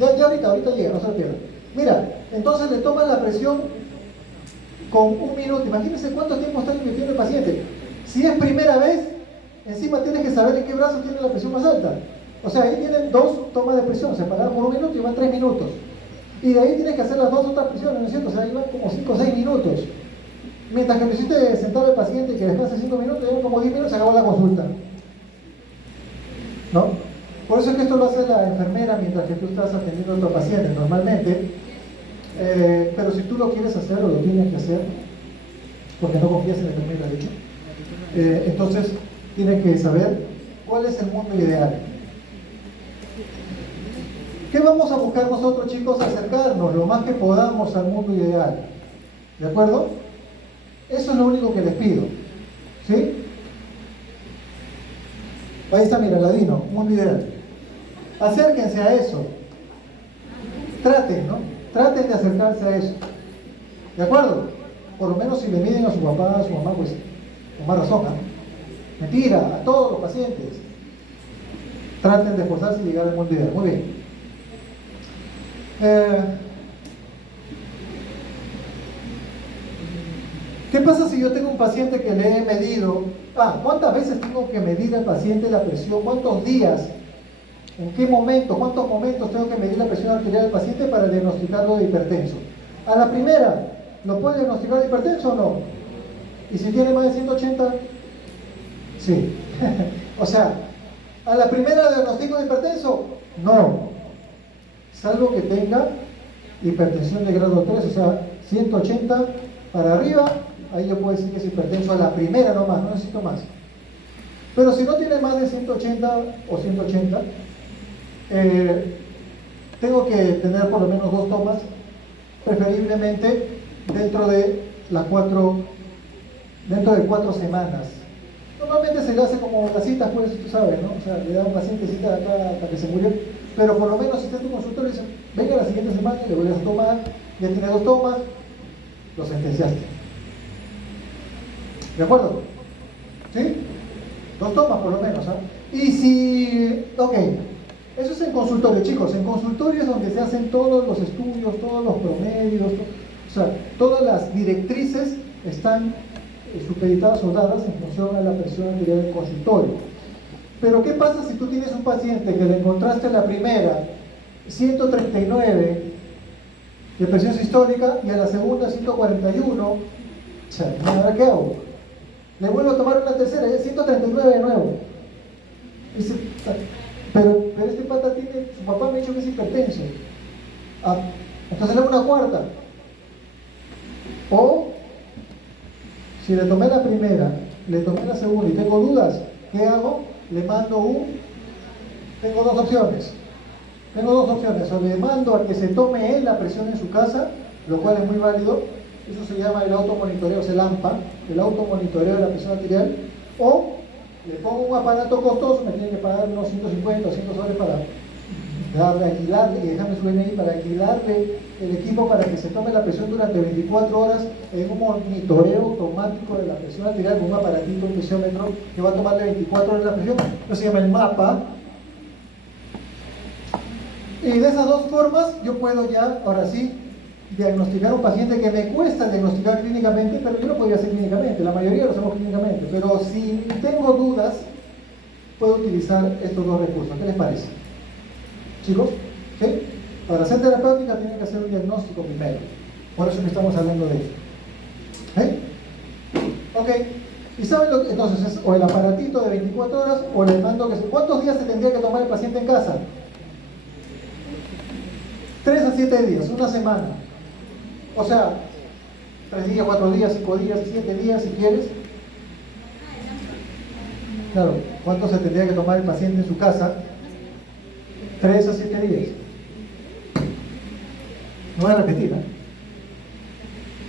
Ya ahorita llega, no se lo pierdan. Mira, entonces le toman la presión con 1 minuto. Imagínense cuánto tiempo está invirtiendo el paciente. Si es primera vez, encima tienes que saber en qué brazo tiene la presión más alta. O sea, ahí tienen 2 tomas de presión, separadas por 1 minuto y van 3 minutos. Y de ahí tienes que hacer las 2 otras presiones, ¿no es cierto? O sea, ahí van como 5 o 6 minutos. Mientras que necesite sentar al paciente y que descanse 5 minutos, llevan como 10 minutos, se acabó la consulta. ¿No? Por eso es que esto lo hace la enfermera mientras que tú estás atendiendo a tu paciente, normalmente. Pero si tú lo quieres hacer o lo tienes que hacer, porque no confías en la enfermera, de hecho, entonces tienes que saber cuál es el mundo ideal. ¿Qué vamos a buscar nosotros, chicos? Acercarnos lo más que podamos al mundo ideal. ¿De acuerdo? Eso es lo único que les pido. ¿Sí? Ahí está, mira, Ladino, mundo ideal. Acérquense a eso. Traten, ¿no? Traten de acercarse a eso. ¿De acuerdo? Por lo menos si le miden a su papá, a su mamá, pues con más razón, ¿eh? Mentira, a todos los pacientes. Traten de esforzarse y llegar al mundo ideal. Muy bien. ¿Qué pasa si yo tengo un paciente que le he medido? ¿Cuántas veces tengo que medir al paciente la presión? ¿Cuántos días? ¿En qué momento? ¿Cuántos momentos tengo que medir la presión arterial del paciente para diagnosticarlo de hipertenso? A la primera, ¿lo puede diagnosticar de hipertenso o no? ¿Y si tiene más de 180? Sí. O sea, ¿a la primera diagnóstico de hipertenso? No. Salvo que tenga hipertensión de grado 3, o sea, 180 para arriba, ahí yo puedo decir que es hipertenso a la primera nomás, no necesito más. Pero si no tiene más de 180 o 180, tengo que tener por lo menos 2 tomas, preferiblemente dentro de 4 semanas. Normalmente se le hace como las citas, pues tú sabes, ¿no? O sea, le da un paciente cita acá hasta que se murió, pero por lo menos si está en tu consultorio, dice, venga la siguiente semana y le vuelves a tomar, ya tiene 2 tomas, lo sentenciaste. ¿De acuerdo? ¿Sí? 2 tomas por lo menos, ¿ah? Y si, ok, eso es en consultorio, chicos. En consultorio es donde se hacen todos los estudios, todos los promedios, o sea, todas las directrices están supeditadas o dadas en función a la presión arterial del consultorio. Pero ¿qué pasa si tú tienes un paciente que le encontraste la primera 139 de presión sistólica y a la segunda 141? O sea, ¿ahora qué hago? Le vuelvo a tomar una tercera, es 139 de nuevo. Dice, pero este pata tiene, su papá me ha dicho que es hipertenso. Entonces le hago una cuarta. O, si le tomé la primera, le tomé la segunda y tengo dudas, ¿qué hago? Le mando tengo 2 opciones. O le mando a que se tome él la presión en su casa, lo cual es muy válido. Eso se llama el automonitoreo, es el AMPA, el automonitoreo de la presión arterial. O le pongo un aparato costoso, me tiene que pagar unos 150 o 100 soles para alquilarle, y déjame su DNI, para alquilarle el equipo para que se tome la presión durante 24 horas en un monitoreo automático de la presión arterial con un aparatito, un presiómetro que va a tomarle 24 horas la presión. Eso se llama el MAPA. Y de esas 2 formas yo puedo ya, ahora sí, diagnosticar a un paciente que me cuesta diagnosticar clínicamente, pero yo lo podría hacer clínicamente, la mayoría lo hacemos clínicamente, pero si tengo dudas, puedo utilizar estos 2 recursos. ¿Qué les parece? ¿Chicos? ¿Sí? Para hacer terapéutica tienen que hacer un diagnóstico primero, por eso que estamos hablando de ello. Ok, y saben lo que entonces es o el aparatito de 24 horas o le mando que ¿cuántos días se tendría que tomar el paciente en casa? 3 a 7 días, una semana. O sea, 3 días, 4 días, 5 días, 7 días si quieres. Claro, ¿cuánto se tendría que tomar el paciente en su casa? 3 a 7 días. No voy a repetir, ¿eh?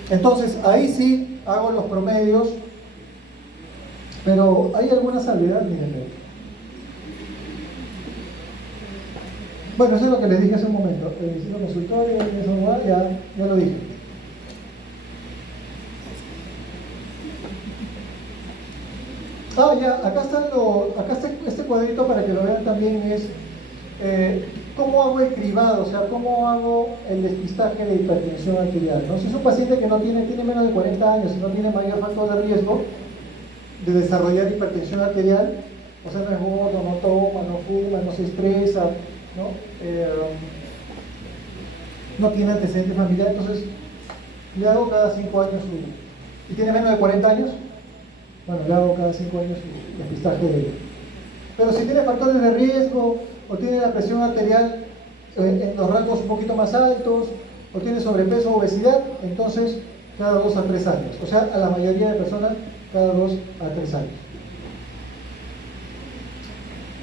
Entonces, ahí sí hago los promedios, pero hay alguna salvedad, miren. Bueno, eso es lo que les dije hace un momento. El distrito consultorio, ya lo dije. Acá está este cuadrito para que lo vean también, es cómo hago el cribado, o sea, cómo hago el despistaje de hipertensión arterial, ¿no? Si es un paciente que tiene menos de 40 años y no tiene mayor factor de riesgo de desarrollar hipertensión arterial, o sea, no es gordo, no toma, no fuma, no se estresa, no tiene antecedentes familiares, entonces le hago cada 5 años y tiene menos de 40 años, bueno, le hago cada 5 años su despistaje de él. Pero si tiene factores de riesgo, o tiene la presión arterial en los rangos un poquito más altos, o tiene sobrepeso o obesidad, entonces cada 2 a 3 años. O sea, a la mayoría de personas cada 2 a 3 años.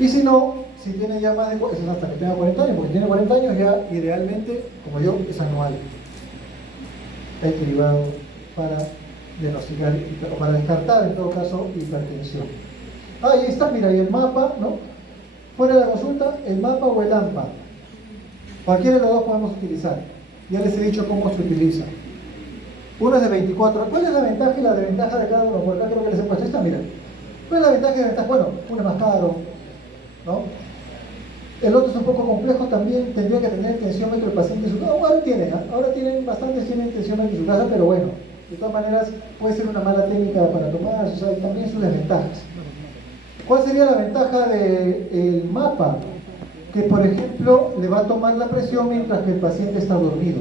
Y si no, si tiene ya más de, eso es hasta que tenga 40 años, porque si tiene 40 años ya idealmente, como yo, es anual. Hay cribado para diagnosticar o para descartar en todo caso hipertensión. Ahí está, mira, y el mapa, ¿no? Fuera de la consulta, el mapa o el AMPA. Cualquiera de los dos podemos utilizar. Ya les he dicho cómo se utiliza. Uno es de 24. ¿Cuál es la ventaja y la desventaja de cada uno? Por acá creo que les he puesto esta, mira. ¿Cuál es la ventaja y la desventaja? Bueno, uno es más caro, ¿no? El otro es un poco complejo también, tendría que tener tensiómetro el paciente en su casa. Ahora tienen bastantes tensiómetro en su casa, pero bueno, de todas maneras puede ser una mala técnica para tomar, o sea, también sus desventajas. ¿Cuál sería la ventaja del mapa? Que por ejemplo le va a tomar la presión mientras que el paciente está dormido.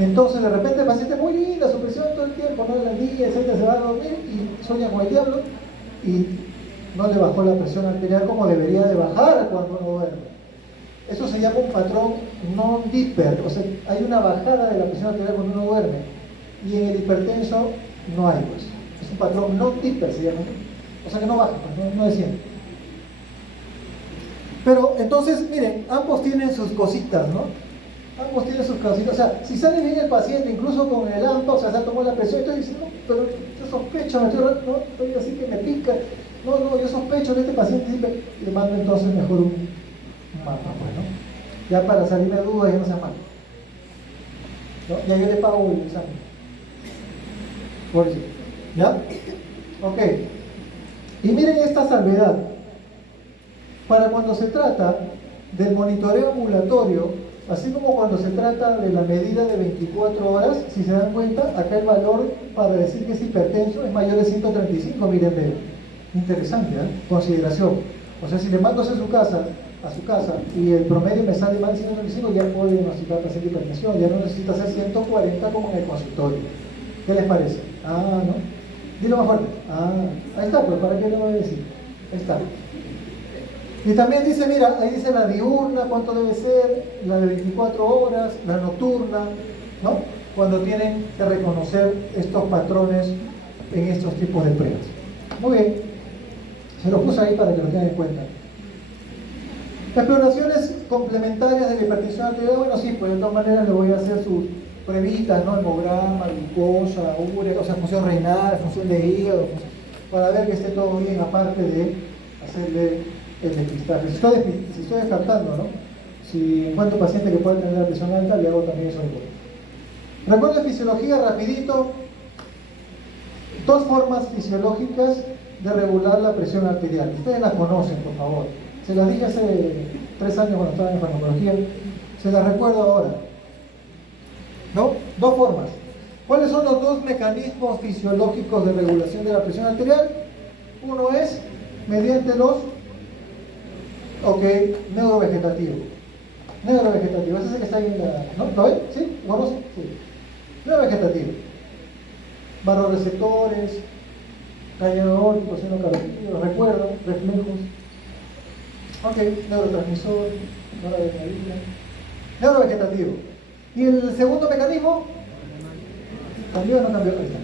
Entonces de repente el paciente muy linda, su presión todo el tiempo, no en el día, etcétera, se va a dormir y sueña con el diablo y no le bajó la presión arterial como debería de bajar cuando uno duerme. Eso se llama un patrón non-diper, o sea, hay una bajada de la presión arterial cuando uno duerme y en el hipertenso no hay, pues. Es un patrón non-diper, se llama. O sea que no baja, pues, no desciende. Pero entonces, miren, ambos tienen sus cositas, ¿no? Ambos tienen sus cositas. O sea, si sale bien el paciente, incluso con el AMPA, o sea, se tomó la presión, estoy diciendo, no, pero yo sospecho, estoy así que me pica. No, yo sospecho de este paciente, y le mando entonces mejor un mapa, pues, ¿no? Ya para salirme de dudas, ya no sea malo, ¿no? Ya yo le pago el examen. Por eso, ¿ya? Ok. Y miren esta salvedad. Para cuando se trata del monitoreo ambulatorio, así como cuando se trata de la medida de 24 horas, si se dan cuenta, acá el valor para decir que es hipertenso es mayor de 135, miren, interesante, ¿eh? Consideración. O sea, si le mando a su casa, y el promedio me sale más de 135, ya puedo diagnosticar paciente hipertensión, ya no necesita hacer 140 como en el consultorio. ¿Qué les parece? ¿No? Dilo más fuerte. Ahí está, pues, ¿para qué le voy a decir? Ahí está. Y también dice, mira, ahí dice la diurna, cuánto debe ser, la de 24 horas, la nocturna, ¿no? Cuando tienen que reconocer estos patrones en estos tipos de pruebas. Muy bien, se lo puse ahí para que lo tengan en cuenta. Exploraciones complementarias de la hipertensión arterial, bueno, sí, pues de todas maneras le voy a hacer sus pruebitas, ¿no? Hemograma, glucosa, urea, o sea, función renal, función de hígado, para ver que esté todo bien, aparte de hacerle el despistaje. Si estoy descartando, ¿no? Si encuentro paciente que puede tener la presión alta, le hago también eso de vuelta. Recuerdo de fisiología, rapidito. 2 formas fisiológicas de regular la presión arterial. Ustedes las conocen, por favor. Se las dije hace 3 años cuando estaba en farmacología. Se las recuerdo ahora. ¿No? 2 formas. ¿Cuáles son los 2 mecanismos fisiológicos de regulación de la presión arterial? Uno es mediante los neurovegetativo. Neurovegetativo, ese es el que está ahí en la... ¿No? ¿Lo ven? ¿Sí? ¿Lo conocen? Sí. Neurovegetativo. Barroreceptores, cáñado aórtico, seno carotídeo, recuerdo, reflejos. Neurotransmisor, noradrenalina. Neurovegetativo. ¿Y el segundo mecanismo? ¿Cambió o no cambió? Ahí está.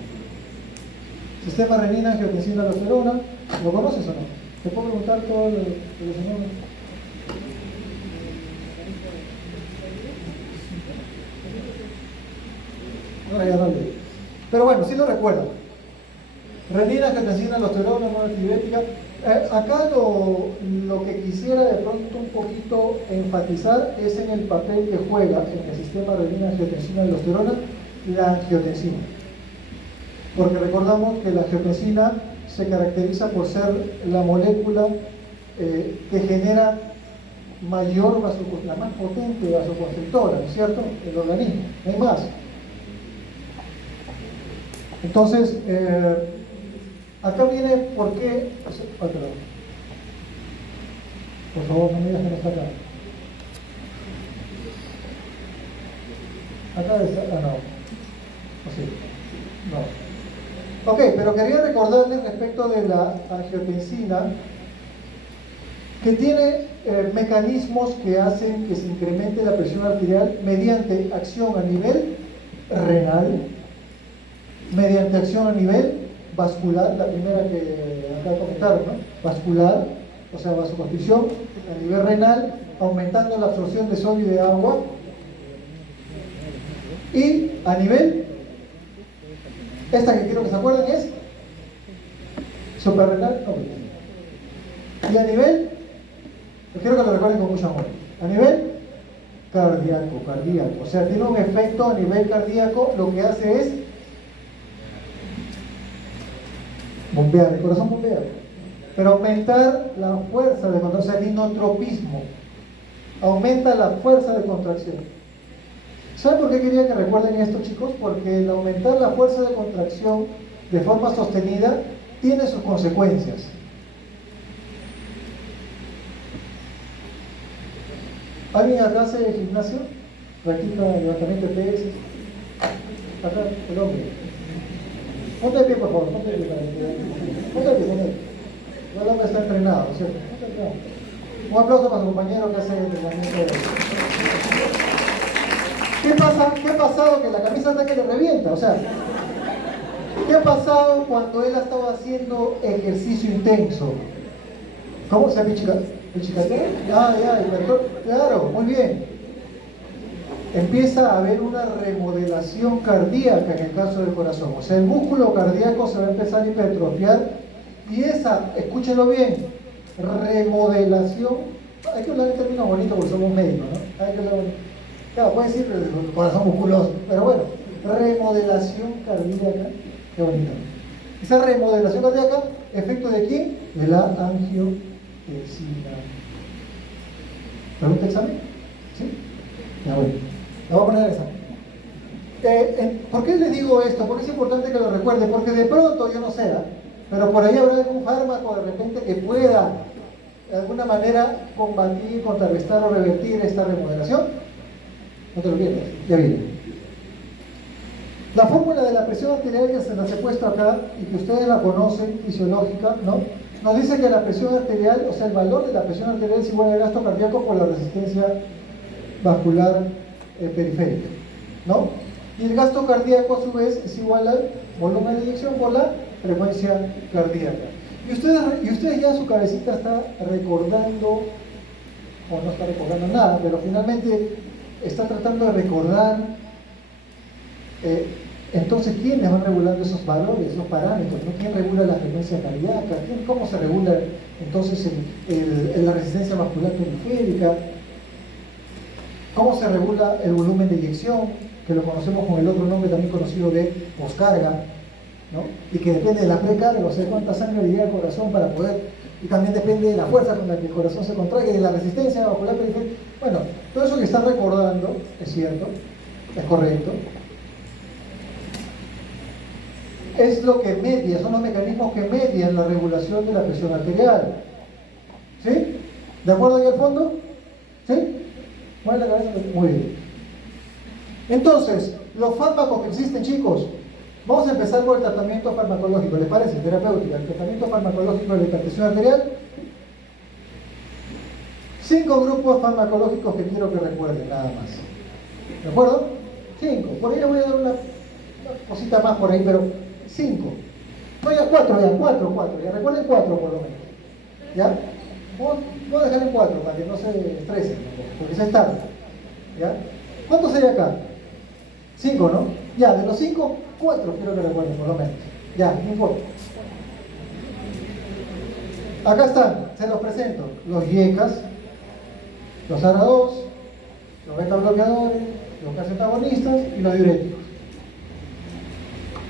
Sistema renina, angiotensina, aldosterona. ¿Lo conoces o no? ¿Te puedo preguntar todo lo relacionado? Ahora ya no leí. Pero bueno, sí lo recuerdan. Renina, angiotensina, aldosterona, monotibiética. Acá lo que quisiera de pronto un poquito enfatizar es en el papel que juega en el sistema renina, angiotensina, aldosterona, la angiotensina. Porque recordamos que la angiotensina se caracteriza por ser la molécula que genera mayor la más potente vasoconstrictora, ¿no es cierto?, el organismo, no hay más. Entonces, acá viene por qué. Perdón. Por favor, no me digas que no está acá. Acá está. Ah, no. ¿O sí? No. Ok, pero quería recordarles respecto de la angiotensina que tiene mecanismos que hacen que se incremente la presión arterial mediante acción a nivel renal, mediante acción a nivel vascular, la primera que acá comentaron, ¿no? Vascular, o sea, vasoconstricción, a nivel renal, aumentando la absorción de sodio y de agua, y a nivel, esta que quiero que se acuerden es suprarrenal, no, y a nivel, quiero que lo recuerden con mucho amor, a nivel cardíaco, o sea, tiene un efecto a nivel cardíaco, lo que hace es bombear, el corazón bombea, pero aumentar la fuerza de contracción, o sea, el inotropismo, aumenta la fuerza de contracción. ¿Saben por qué quería que recuerden esto, chicos? Porque el aumentar la fuerza de contracción de forma sostenida tiene sus consecuencias. ¿Alguien acá hace gimnasio? ¿Practica levantamiento de pesas? Acá, el hombre. Ponte de pie, por favor, ponte de pie para que ponte de pie, ponte de pie. El hombre está entrenado, ¿cierto? Ponte de pie. Un aplauso para su compañero que hace entrenamiento de... ¿Qué pasa? ¿Qué ha pasado? Que la camisa hasta que le revienta, o sea, ¿qué ha pasado cuando él ha estado haciendo ejercicio intenso? ¿Cómo se llama pichicatea? Ya, claro, muy bien. Empieza a haber una remodelación cardíaca en el caso del corazón, o sea, el músculo cardíaco se va a empezar a hipertrofiar y esa, escúchenlo bien, remodelación, hay que hablar en términos bonitos porque somos médicos, ¿no? Hay que hablar bonito. Claro, puede decir el corazón musculoso, pero bueno, remodelación cardíaca, qué bonito. Esa remodelación cardíaca, ¿efecto de quién? De la angiotensina. ¿Pregunta examen? ¿Sí? Ya bueno, la voy a poner el examen. ¿Por qué les digo esto? Porque es importante que lo recuerde, porque de pronto, yo no sé, pero por ahí habrá algún fármaco de repente que pueda de alguna manera combatir, contrarrestar o revertir esta remodelación. No te lo pierdas, ya viene. La fórmula de la presión arterial que se las he puesto acá y que ustedes la conocen, fisiológica, ¿no? Nos dice que la presión arterial, o sea, el valor de la presión arterial es igual al gasto cardíaco por la resistencia vascular periférica, ¿no? Y el gasto cardíaco a su vez es igual al volumen de eyección por la frecuencia cardíaca. Y ustedes ya su cabecita está recordando, o no está recordando nada, pero finalmente está tratando de recordar entonces quiénes van regulando esos valores, esos parámetros, ¿no? ¿Quién regula la frecuencia cardíaca? ¿Cómo se regula entonces la resistencia vascular periférica? ¿Cómo se regula el volumen de eyección? Que lo conocemos con el otro nombre también conocido de poscarga, ¿no? Y que depende de la precarga, o sea, cuánta sangre le llega al corazón para poder, y también depende de la fuerza con la que el corazón se contrae y de la resistencia vascular periférica. Bueno, todo eso que están recordando es cierto, es correcto. Es lo que media, son los mecanismos que median la regulación de la presión arterial. ¿Sí? ¿De acuerdo ahí al fondo? ¿Sí? Mueve la cabeza. Muy bien. Entonces, los fármacos que existen, chicos, vamos a empezar por el tratamiento farmacológico, ¿les parece? Terapéutica, el tratamiento farmacológico de la hipertensión arterial. 5 grupos farmacológicos que quiero que recuerden, nada más. ¿De acuerdo? 5. Por ahí les voy a dar una cosita más por ahí, pero 5. No, ya 4, ya recuerden 4 por lo menos. ¿Ya? Voy a dejar en 4 para que no se estresen, porque se es tarde. ¿Ya? ¿Cuántos hay acá? 5, ¿no? Ya, de los 5, 4 quiero que recuerden por lo menos. Ya, no importa. Acá están, se los presento, los YECAs, los ARA2, los beta bloqueadores, los cacetagonistas y los diuréticos.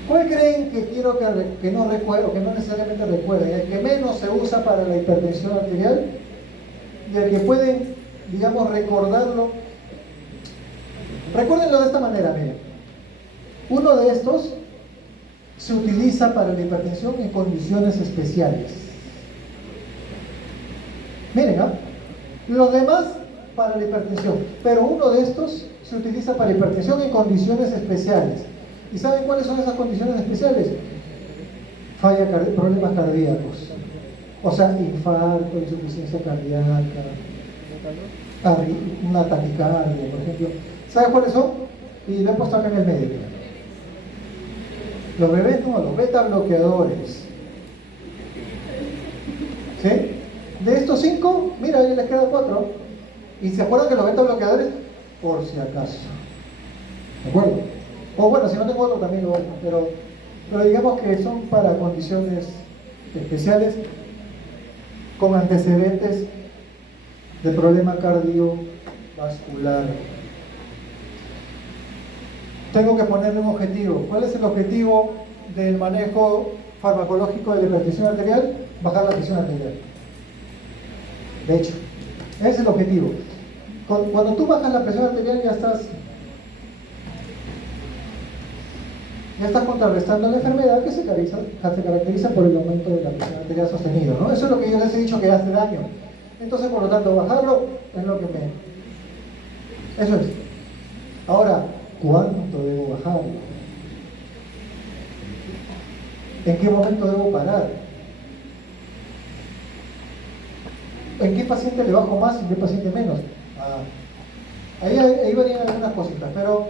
¿Cuál creen que quiero que no recuerden, que no necesariamente recuerden? El que menos se usa para la hipertensión arterial y el que pueden, digamos, recordarlo. Recuérdenlo de esta manera, miren. Uno de estos se utiliza para la hipertensión en condiciones especiales. Miren, ¿ah? Los demás para la hipertensión, pero uno de estos se utiliza para hipertensión en condiciones especiales. ¿Y saben cuáles son esas condiciones especiales? Problemas cardíacos, o sea, infarto, insuficiencia cardíaca, una taquicardia, por ejemplo. ¿Saben cuáles son? Y lo he puesto acá en el medio. Los bebés no, los beta bloqueadores. ¿Sí? De estos 5, mira, ahí les quedan 4. Y se acuerdan que los beta bloqueadores, por si acaso. ¿De acuerdo? O bueno, si no tengo otro también lo hago, pero digamos que son para condiciones especiales con antecedentes de problema cardiovascular. Tengo que ponerle un objetivo. ¿Cuál es el objetivo del manejo farmacológico de la hipertensión arterial? Bajar la presión arterial. De hecho, ese es el objetivo. Cuando tú bajas la presión arterial ya estás contrarrestando la enfermedad que se caracteriza por el aumento de la presión arterial sostenido, ¿no? Eso es lo que yo les he dicho que hace daño. Entonces, por lo tanto, bajarlo es lo que me... Eso es. Ahora, ¿cuánto debo bajarlo? ¿En qué momento debo parar? ¿En qué paciente le bajo más y en qué paciente menos? Ahí varían algunas cositas, pero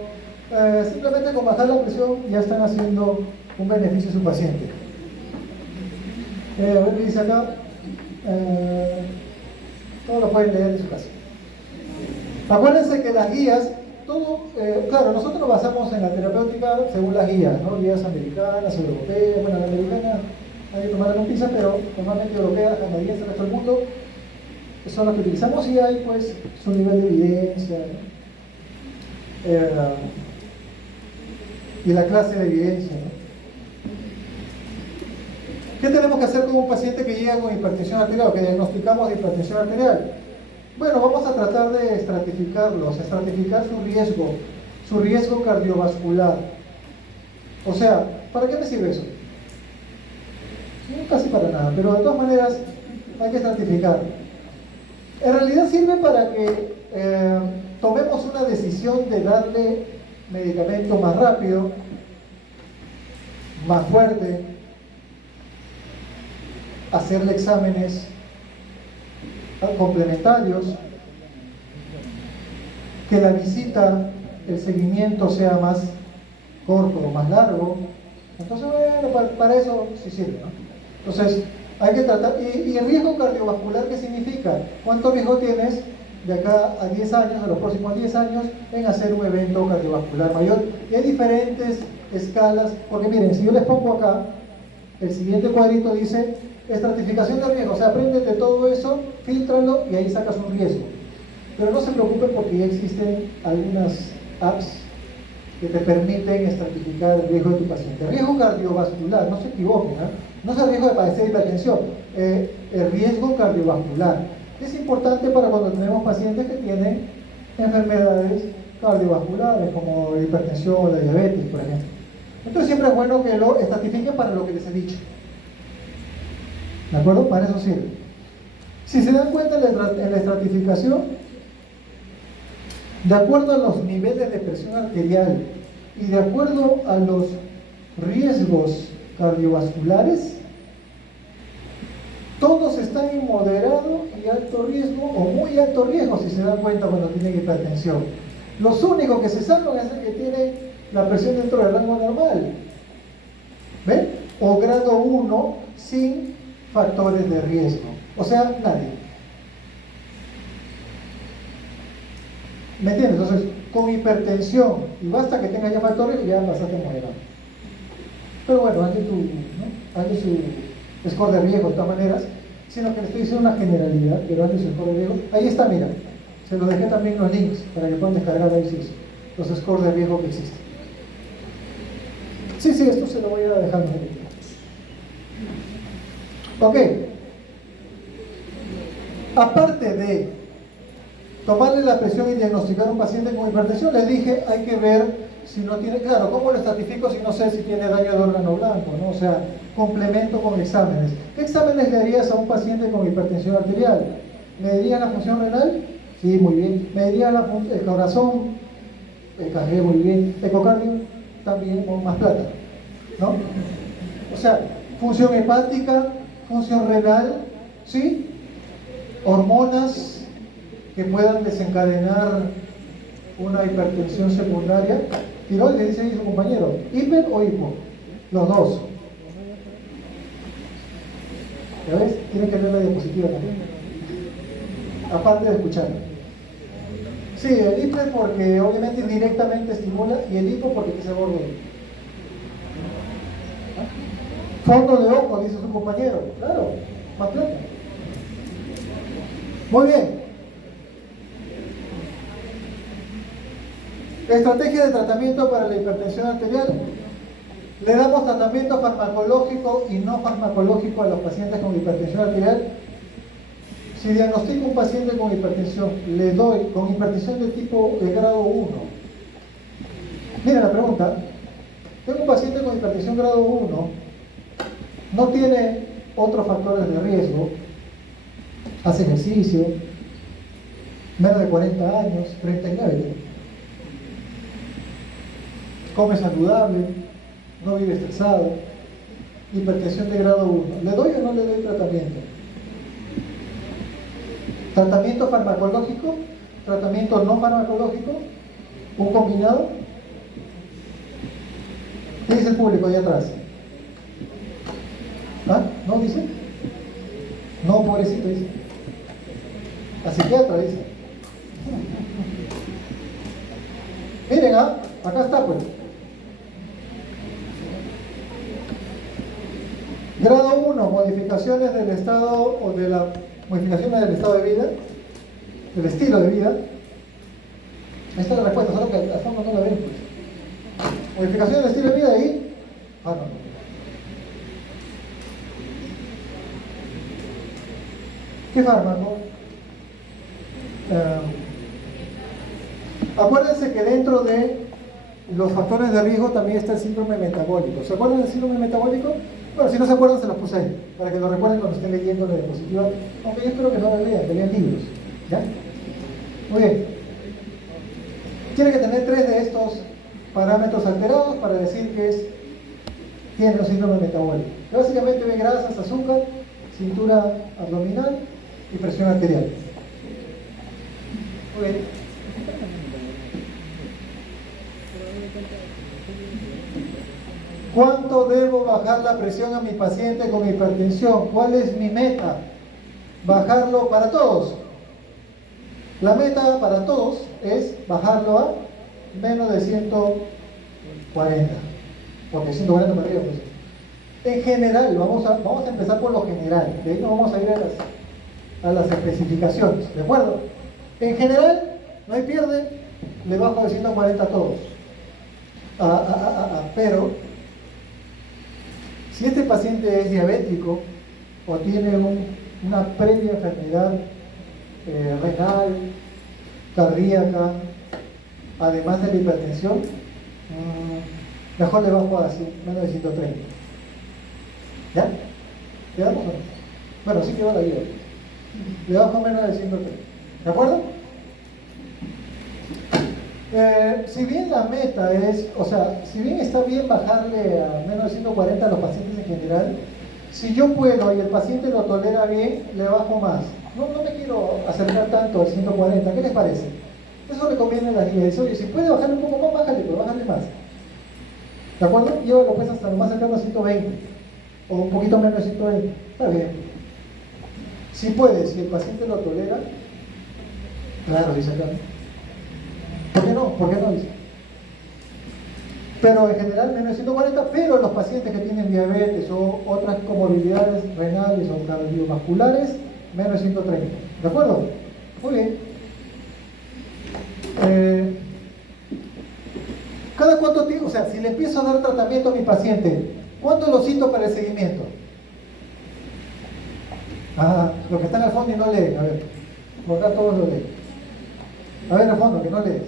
simplemente con bajar la presión ya están haciendo un beneficio a su paciente. A ver qué dice acá. Todo lo pueden leer en su casa. Acuérdense que las guías, claro, nosotros nos basamos en la terapéutica según las guías, ¿no? Guías americanas, europeas, bueno, la americana hay que tomarla con pinzas, pero normalmente europeas, canadienses, el resto del mundo son las que utilizamos y hay pues su nivel de evidencia, y la clase de evidencia, ¿no? ¿Qué tenemos que hacer con un paciente que llega con hipertensión arterial o que diagnosticamos de hipertensión arterial? Bueno, vamos a tratar de estratificar su riesgo cardiovascular. O sea, ¿para qué me sirve eso? Casi para nada, pero de todas maneras hay que estratificar. En realidad sirve para que tomemos una decisión de darle medicamento más rápido, más fuerte, hacerle exámenes complementarios, que la visita, el seguimiento sea más corto o más largo. Entonces, bueno, para eso sí sirve, ¿no? Entonces, hay que tratar. ¿Y el riesgo cardiovascular qué significa? ¿Cuánto riesgo tienes de acá a 10 años, a los próximos 10 años, en hacer un evento cardiovascular mayor? Y hay diferentes escalas, porque miren, si yo les pongo acá, el siguiente cuadrito dice estratificación de riesgo, o sea, aprendes de todo eso, fíltralo y ahí sacas un riesgo. Pero no se preocupen porque ya existen algunas apps que te permiten estratificar el riesgo de tu paciente. Riesgo cardiovascular, no se equivoquen, ¿eh? No es el riesgo de padecer hipertensión, el riesgo cardiovascular. Es importante para cuando tenemos pacientes que tienen enfermedades cardiovasculares como la hipertensión o la diabetes, por ejemplo. Entonces siempre es bueno que lo estratifiquen para lo que les he dicho. ¿De acuerdo? Para eso sirve. Si se dan cuenta en la estratificación, de acuerdo a los niveles de presión arterial y de acuerdo a los riesgos cardiovasculares, todos están en moderado y alto riesgo o muy alto riesgo si se dan cuenta cuando tienen hipertensión. Los únicos que se salvan es el que tiene la presión dentro del rango normal, ¿ven? O grado 1 sin factores de riesgo, o sea, nadie. ¿Me entiendes? Entonces, con hipertensión, y basta que tenga ya factores y ya pasaste moderado. Pero bueno, hazle su score de riesgo de todas maneras, sino que le estoy diciendo una generalidad, pero hazle su score de riesgo. Ahí está, mira, se los dejé también los links para que puedan descargar ahí los scores de riesgo que existen. Sí, esto se lo voy a dejar. Ok. Aparte de tomarle la presión y diagnosticar a un paciente con hipertensión, les dije, hay que ver si no tiene, claro, ¿cómo lo estratifico si no sé si tiene daño de órgano blanco, ¿no? O sea, complemento con exámenes. ¿Qué exámenes le harías a un paciente con hipertensión arterial? ¿Me dirían la función renal? Sí, muy bien. ¿Me dirían el corazón? EKG, muy bien. ¿Ecocardio? También, con más plata, ¿no? O sea, función hepática, función renal, ¿sí? Hormonas que puedan desencadenar una hipertensión secundaria. Tiroides, dice ahí su compañero, hiper o hipo, los dos. ¿Ya ves? Tienen que ver la diapositiva también, aparte de escuchar. Sí, el hiper porque obviamente directamente estimula, y el hipo porque se borda. Fondo de ojo, dice su compañero, claro, más plata. Muy bien. Estrategia de tratamiento para la hipertensión arterial. Le damos tratamiento farmacológico y no farmacológico a los pacientes con hipertensión arterial. Si diagnostico un paciente con hipertensión, le doy con hipertensión de tipo de grado 1. Miren la pregunta. Tengo un paciente con hipertensión grado 1, no tiene otros factores de riesgo, hace ejercicio, menos de 40 años, 39, come saludable, no vive estresado, hipertensión de grado 1. ¿Le doy o no le doy tratamiento? ¿Tratamiento farmacológico? ¿Tratamiento no farmacológico? ¿Un combinado? ¿Qué dice el público allá atrás? ¿Ah? ¿No dice? No, pobrecito, dice. A psiquiatra, dice. Miren, acá está, pues. Grado 1, modificaciones del estado o de la modificaciones del estado de vida, del estilo de vida. Ahí está la respuesta, solo que al fondo no la ven, pues. Modificación del estilo de vida y fármaco. ¿Qué fármaco? Acuérdense que dentro de los factores de riesgo también está el síndrome metabólico. ¿Se acuerdan del síndrome metabólico? Bueno, si no se acuerdan, se los puse ahí, para que lo recuerden cuando estén leyendo la diapositiva. Aunque yo espero que no la lean, que lean libros. ¿Ya? Muy bien. Tiene que tener 3 de estos parámetros alterados para decir que tiene un síndrome metabólico. Básicamente ve grasas, azúcar, cintura abdominal y presión arterial. Muy bien. ¿Cuánto debo bajar la presión a mi paciente con hipertensión? ¿Cuál es mi meta? Bajarlo para todos. La meta para todos es bajarlo a menos de 140. Porque 140 para arriba, pues. En general, vamos a empezar por lo general. De ahí nos vamos a ir a las especificaciones. ¿De acuerdo? En general, no hay pierde, le bajo de 140 a todos. Pero, si este paciente es diabético o tiene una previa enfermedad renal, cardíaca, además de la hipertensión, mejor le bajo a menos de 130. ¿Ya? ¿Quedamos o no? Bueno, sí quedó la guía. Le bajo menos de 130. ¿De acuerdo? Si bien la meta es, o sea, si bien está bien bajarle a menos de 140 a los pacientes en general, si yo puedo y el paciente lo tolera bien, le bajo más. No me quiero acercar tanto al 140, ¿qué les parece? Eso le conviene a la guía. Dice, oye, si puede bajarle un poco más, bájale, pero bájale más. ¿De acuerdo? Llévalo pues hasta lo más cercano a 120, o un poquito menos de 120. Está bien. Si puede, si el paciente lo tolera, claro, dice acá. ¿Por qué no? ¿Por qué no dice? Pero en general menos de 140, pero los pacientes que tienen diabetes o otras comorbilidades renales o cardiovasculares, menos de 130. ¿De acuerdo? Muy bien. ¿Cada cuánto tiempo? O sea, si le empiezo a dar tratamiento a mi paciente, ¿cuándo lo cito para el seguimiento? Ah, los que están al fondo y no leen, a ver. Por acá todos lo leen. A ver, al fondo, que no lees.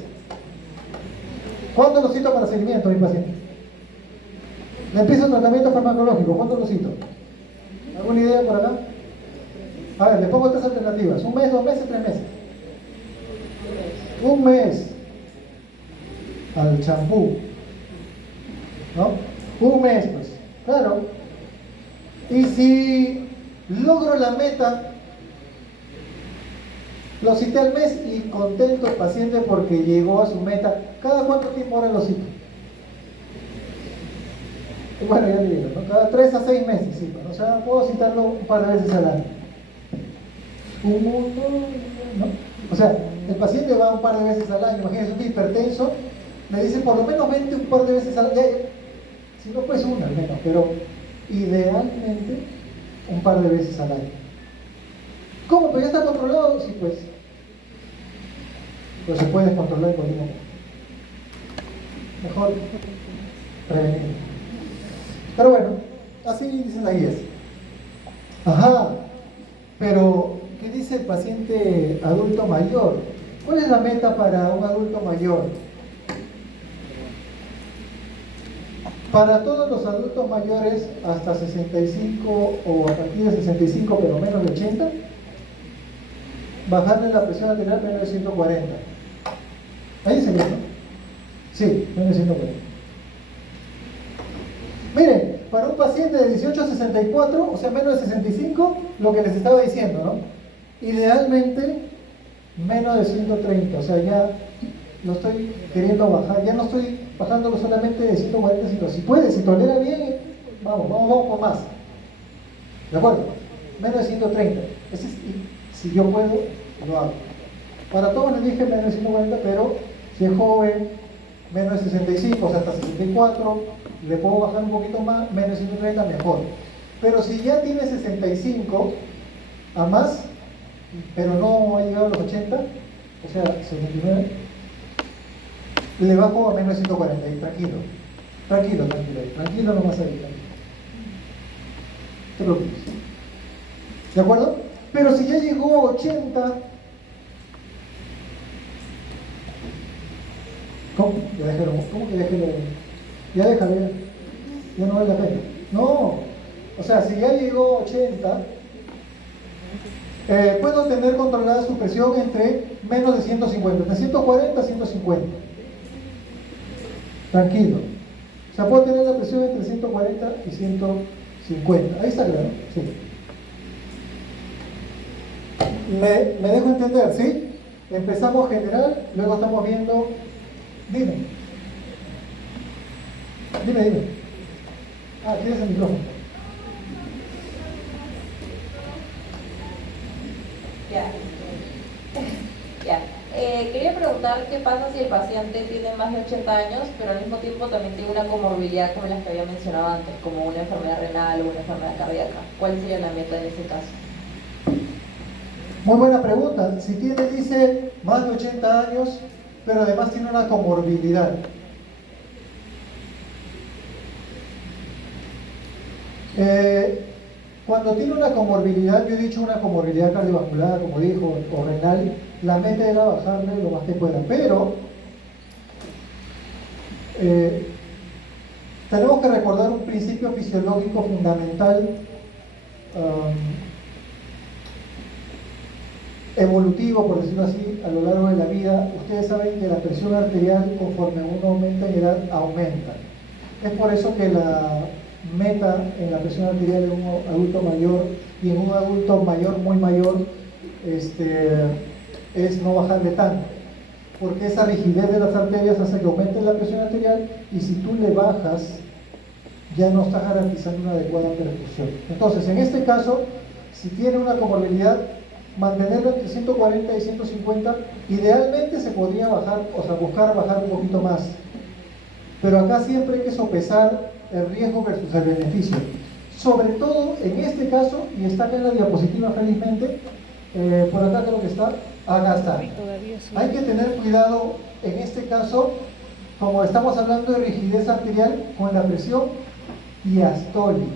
¿Cuándo lo cito para seguimiento a mi paciente? Le empiezo el tratamiento farmacológico, ¿cuándo lo cito? ¿Alguna idea por acá? A ver, le pongo tres alternativas. ¿Un mes, 2 meses, 3 meses? Un mes al champú, ¿no? Un mes, pues, claro. Y si logro la meta, lo cité al mes y contento el paciente porque llegó a su meta. ¿Cada cuánto tiempo ahora lo cito? Bueno, ya le digo, ¿no? Cada 3 a 6 meses cito, ¿no? O sea, puedo citarlo un par de veces al año. ¿No? O sea, el paciente va un par de veces al año, imagínense un hipertenso, me dice por lo menos 20 un par de veces al año, si no pues una al menos, pero idealmente un par de veces al año. ¿Cómo? ¿Pero ya está controlado? Sí, pues. Pero se puede controlar en cualquier momento. Mejor prevenir. Pero bueno, así dicen las guías. Ajá, pero ¿qué dice el paciente adulto mayor? ¿Cuál es la meta para un adulto mayor? Para todos los adultos mayores hasta 65 o a partir de 65 pero menos de 80, bajarle la presión arterial menos de 140. Ahí dice bien, ¿no? Sí, menos de 140. Miren, para un paciente de 18 a 64, o sea menos de 65, lo que les estaba diciendo, ¿no? Idealmente menos de 130, o sea ya lo estoy queriendo bajar, ya no estoy bajándolo solamente de 140, sino si puede, si tolera bien, vamos por más. ¿De acuerdo? Menos de 130. Ese es, si yo puedo, lo hago. Para todos les dije menos de 140, pero si es joven, menos de 65, o sea hasta 64, le puedo bajar un poquito más, menos de 130, mejor. Pero si ya tiene 65 a más, pero no ha llegado a los 80, o sea, 79, le bajo a menos de 140 y tranquilo nomás ahí, tranquilo. Te lo digo. ¿De acuerdo? Pero si ya llegó a 80, ¿cómo? ¿Cómo que déjelo? Ya déjalo, ya no vale la pena. No, o sea, si ya llegó a 80, puedo tener controlada su presión entre menos de 150, de 140 a 150. Tranquilo. O sea, puedo tener la presión entre 140 y 150. Ahí está claro, sí. Me dejo entender, ¿sí? Empezamos general, luego estamos viendo. Dime. Ah, tienes el micrófono. Ya. Quería preguntar qué pasa si el paciente tiene más de 80 años, pero al mismo tiempo también tiene una comorbilidad como las que había mencionado antes, como una enfermedad renal o una enfermedad cardíaca. ¿Cuál sería la meta en ese caso? Muy buena pregunta. Si tiene, dice, más de 80 años, pero además tiene una comorbilidad. Cuando tiene una comorbilidad, yo he dicho una comorbilidad cardiovascular, como dijo, o renal, la meta era bajarle lo más que pueda. Pero tenemos que recordar un principio fisiológico fundamental, evolutivo, por decirlo así, a lo largo de la vida. Ustedes saben que la presión arterial, conforme uno aumenta en edad, aumenta. Es por eso que la meta en la presión arterial en un adulto mayor y en un adulto mayor, muy mayor, es no bajarle tanto, porque esa rigidez de las arterias hace que aumente la presión arterial, y si tú le bajas ya no estás garantizando una adecuada perfusión. Entonces, en este caso, si tiene una comorbilidad, mantenerlo entre 140 y 150. Idealmente se podría bajar, o sea, buscar bajar un poquito más. Pero acá siempre hay que sopesar el riesgo versus el beneficio. Sobre todo en este caso, y está acá en la diapositiva felizmente, por acá creo que está, acá está. Todavía sí. Hay que tener cuidado en este caso, como estamos hablando de rigidez arterial, con la presión diastólica.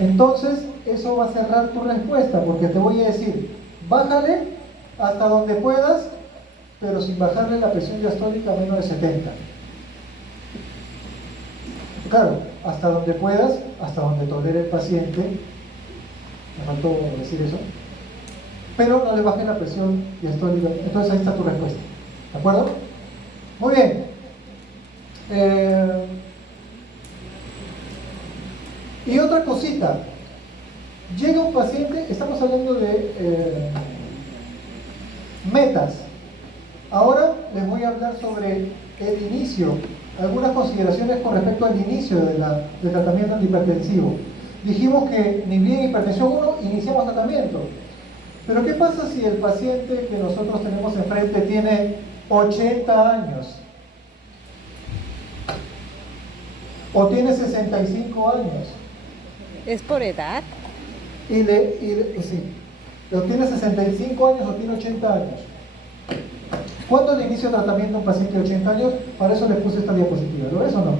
Entonces, eso va a cerrar tu respuesta, porque te voy a decir, bájale hasta donde puedas, pero sin bajarle la presión diastólica a menos de 70. Claro, hasta donde puedas, hasta donde tolere el paciente, me faltó decir eso, pero no le bajes la presión diastólica. Entonces ahí está tu respuesta, ¿de acuerdo? Muy bien. Y otra cosita, llega un paciente, estamos hablando de metas. Ahora les voy a hablar sobre el inicio, algunas consideraciones con respecto al inicio del tratamiento antihipertensivo. Dijimos que ni bien hipertensión 1, iniciamos tratamiento. Pero ¿qué pasa si el paciente que nosotros tenemos enfrente tiene 80 años? O tiene 65 años. ¿Es por edad? Sí, o tiene 65 años o tiene 80 años. ¿Cuándo le inicio tratamiento a un paciente de 80 años? Para eso le puse esta diapositiva. ¿Lo ves o no?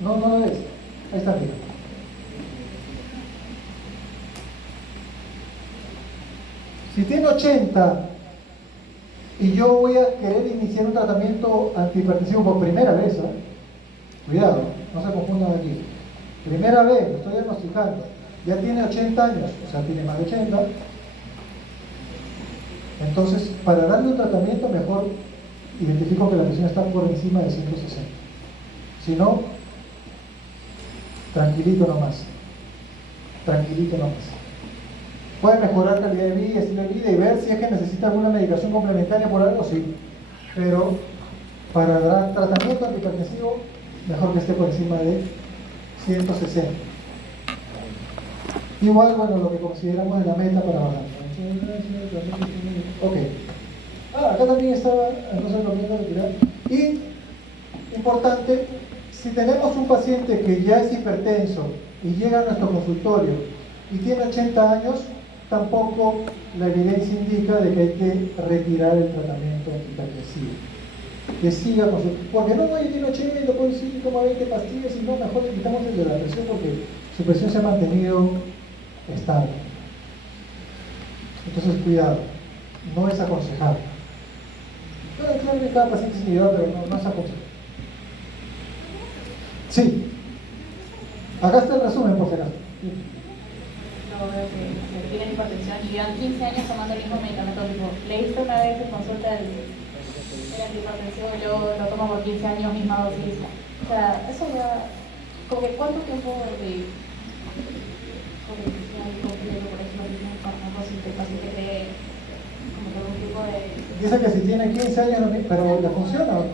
No lo ves. Ahí está, mira. Si tiene 80 y yo voy a querer iniciar un tratamiento antihipertensivo por primera vez, cuidado, no se confundan aquí. Primera vez, lo estoy diagnosticando. Ya tiene 80 años, o sea, tiene más de 80. Entonces, para darle un tratamiento mejor, identifico que la presión está por encima de 160. Si no, tranquilito nomás. Tranquilito nomás. Puede mejorar calidad de vida, estilo de vida y ver si es que necesita alguna medicación complementaria por algo, sí. Pero para dar tratamiento antihipertensivo, mejor que esté por encima de 160. Igual, bueno, lo que consideramos de la meta para bajar. Ok. Acá también estaba, entonces lo voy a retirar. Y, importante, si tenemos un paciente que ya es hipertenso y llega a nuestro consultorio y tiene 80 años, tampoco la evidencia indica de que hay que retirar el tratamiento antihipertensivo. Que siga con su... Porque no, tiene 80 y lo puede decir, toma 20 pastillas y no, mejor le quitamos el de la presión porque su presión se ha mantenido estable. Entonces, cuidado, no es aconsejable. Claro que cada paciente es individual, pero no es aconsejable. Sí. Acá está el resumen, por si acaso. Yo veo que tienen hipertensión y llevan 15 años tomando el mismo medicamento. Leíste una vez en consulta el antihipertensivo y luego lo toma por 15 años, misma dosis. O sea, eso ya... Como que ¿cuánto tiempo de completo, por ejemplo, el fármaco si el paciente cree como que algún tipo de... Dice que si tiene 15 años, pero ¿le funciona o no?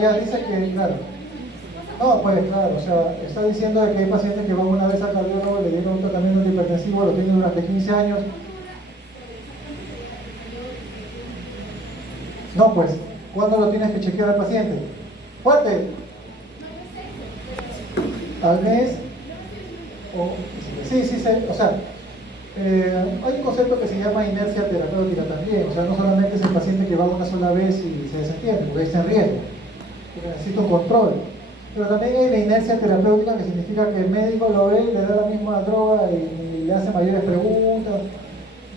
Ya dice que, claro. No, pues claro, o sea, está diciendo de que hay pacientes que van una vez al cardiólogo, le dieron un tratamiento antihipertensivo, lo tienen durante 15 años. No, pues, ¿cuándo lo tienes que chequear al paciente? ¡Fuerte! Al mes. Sí, o sea, hay un concepto que se llama inercia terapéutica también. O sea, no solamente es el paciente que va una sola vez y se desentiende, porque está en riesgo. Necesita un control. Pero también hay la inercia terapéutica, que significa que el médico lo ve, le da la misma droga y le hace mayores preguntas,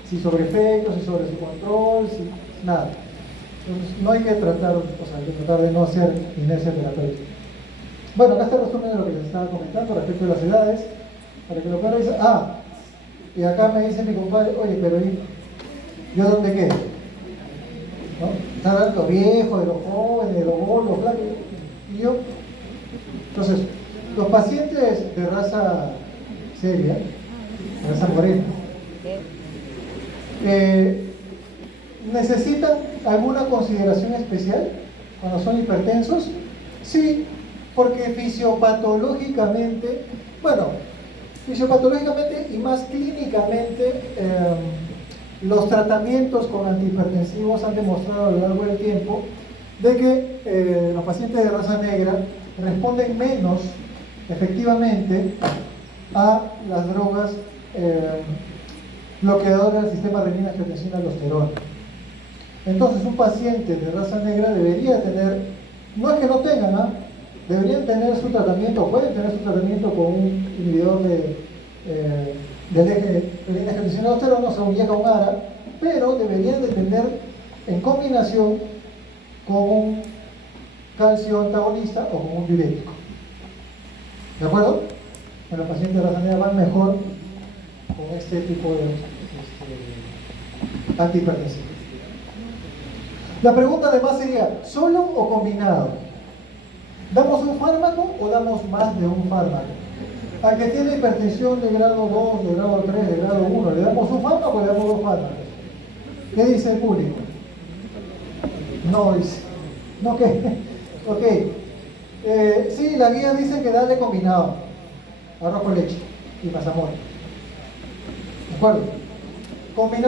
si sobre efectos, si sobre su control, si nada. Entonces, no hay que tratar, hay que tratar de no hacer inercia terapéutica. Bueno, acá está el resumen de lo que les estaba comentando respecto a las edades, para que lo puedan revisar. Y acá me dice mi compadre, oye, pero ¿yo dónde quedo? ¿No? Está hablando de los viejos, de los jóvenes, de los gordos, flacos. Y yo, entonces, los pacientes de raza seria, de raza morena, ¿necesitan alguna consideración especial cuando son hipertensos? Sí, porque fisiopatológicamente, fisiopatológicamente y más clínicamente, los tratamientos con antihipertensivos han demostrado a lo largo del tiempo de que los pacientes de raza negra responden menos efectivamente a las drogas bloqueadoras del sistema renina-angiotensina-aldosterona. Entonces, un paciente de raza negra debería tener, no es que no tengan, ¿ah? Deberían tener su tratamiento, pueden tener su tratamiento con un inhibidor del eje renina-angiotensina-aldosterona, o sea, un YECA o un ARA, pero deberían de tener en combinación con un calcio antagonista o con un diurético. ¿De acuerdo? Bueno, los pacientes de raza negra van mejor con este tipo de antihipertensivos. La pregunta además sería, ¿solo o combinado? ¿Damos un fármaco o damos más de un fármaco? Al que tiene hipertensión de grado 2, de grado 3, de grado 1, ¿le damos un fármaco o le damos dos fármacos? ¿Qué dice el público? No dice. ¿No qué? Ok. Sí, la guía dice que dale combinado. Arroz con leche y mazamorra. ¿De acuerdo?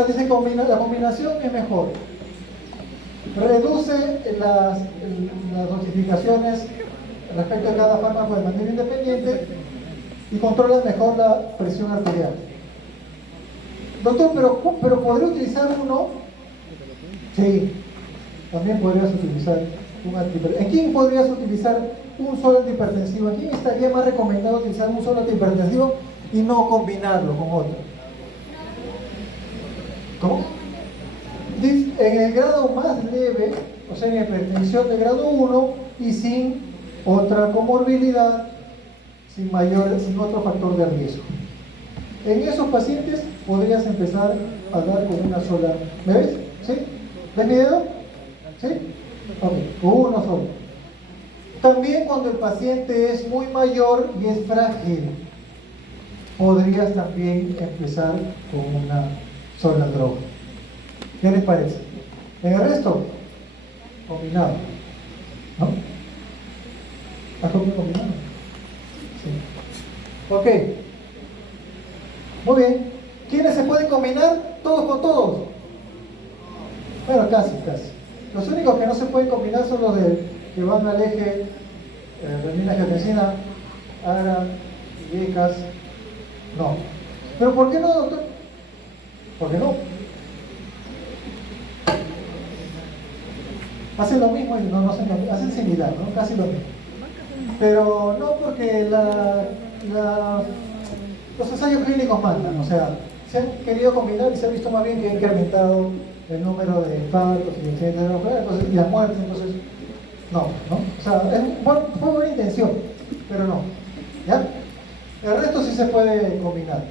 Dice la combinación es mejor. Reduce las dosificaciones respecto a cada fármaco de manera independiente y controla mejor la presión arterial. Doctor, pero ¿podría utilizar uno? Sí, también podrías utilizar un antihipertensivo. ¿En quién podrías utilizar un solo antihipertensivo? ¿En quién estaría más recomendado utilizar un solo antihipertensivo y no combinarlo con otro? ¿Cómo? En el grado más leve, o sea, en hipertensión de grado 1 y sin otra comorbilidad, sin otro factor de riesgo. En esos pacientes podrías empezar a dar con una sola. ¿Me ves? ¿Sí? ¿Ves mi dedo? ¿Sí? Ok, con uno solo. También cuando el paciente es muy mayor y es frágil, podrías también empezar con una sola droga. ¿Qué les parece? En el resto, combinado. ¿No? ¿Has comido combinado? Sí. Ok. Muy bien. ¿Quiénes se pueden combinar? Todos con todos. Bueno, casi. Los únicos que no se pueden combinar son los que van al eje renina-angiotensina, ARA, YECAS. No. ¿Pero por qué no, doctor? ¿Por qué no? Hacen lo mismo y no hacen similar, ¿no? Casi lo mismo. Pero no porque los ensayos clínicos mandan, o sea, se han querido combinar y se ha visto más bien que ha incrementado el número de infartos y accidentes cerebrales y las muertes, entonces, no. O sea, fue buena intención, pero no. ¿Ya? El resto sí se puede combinar.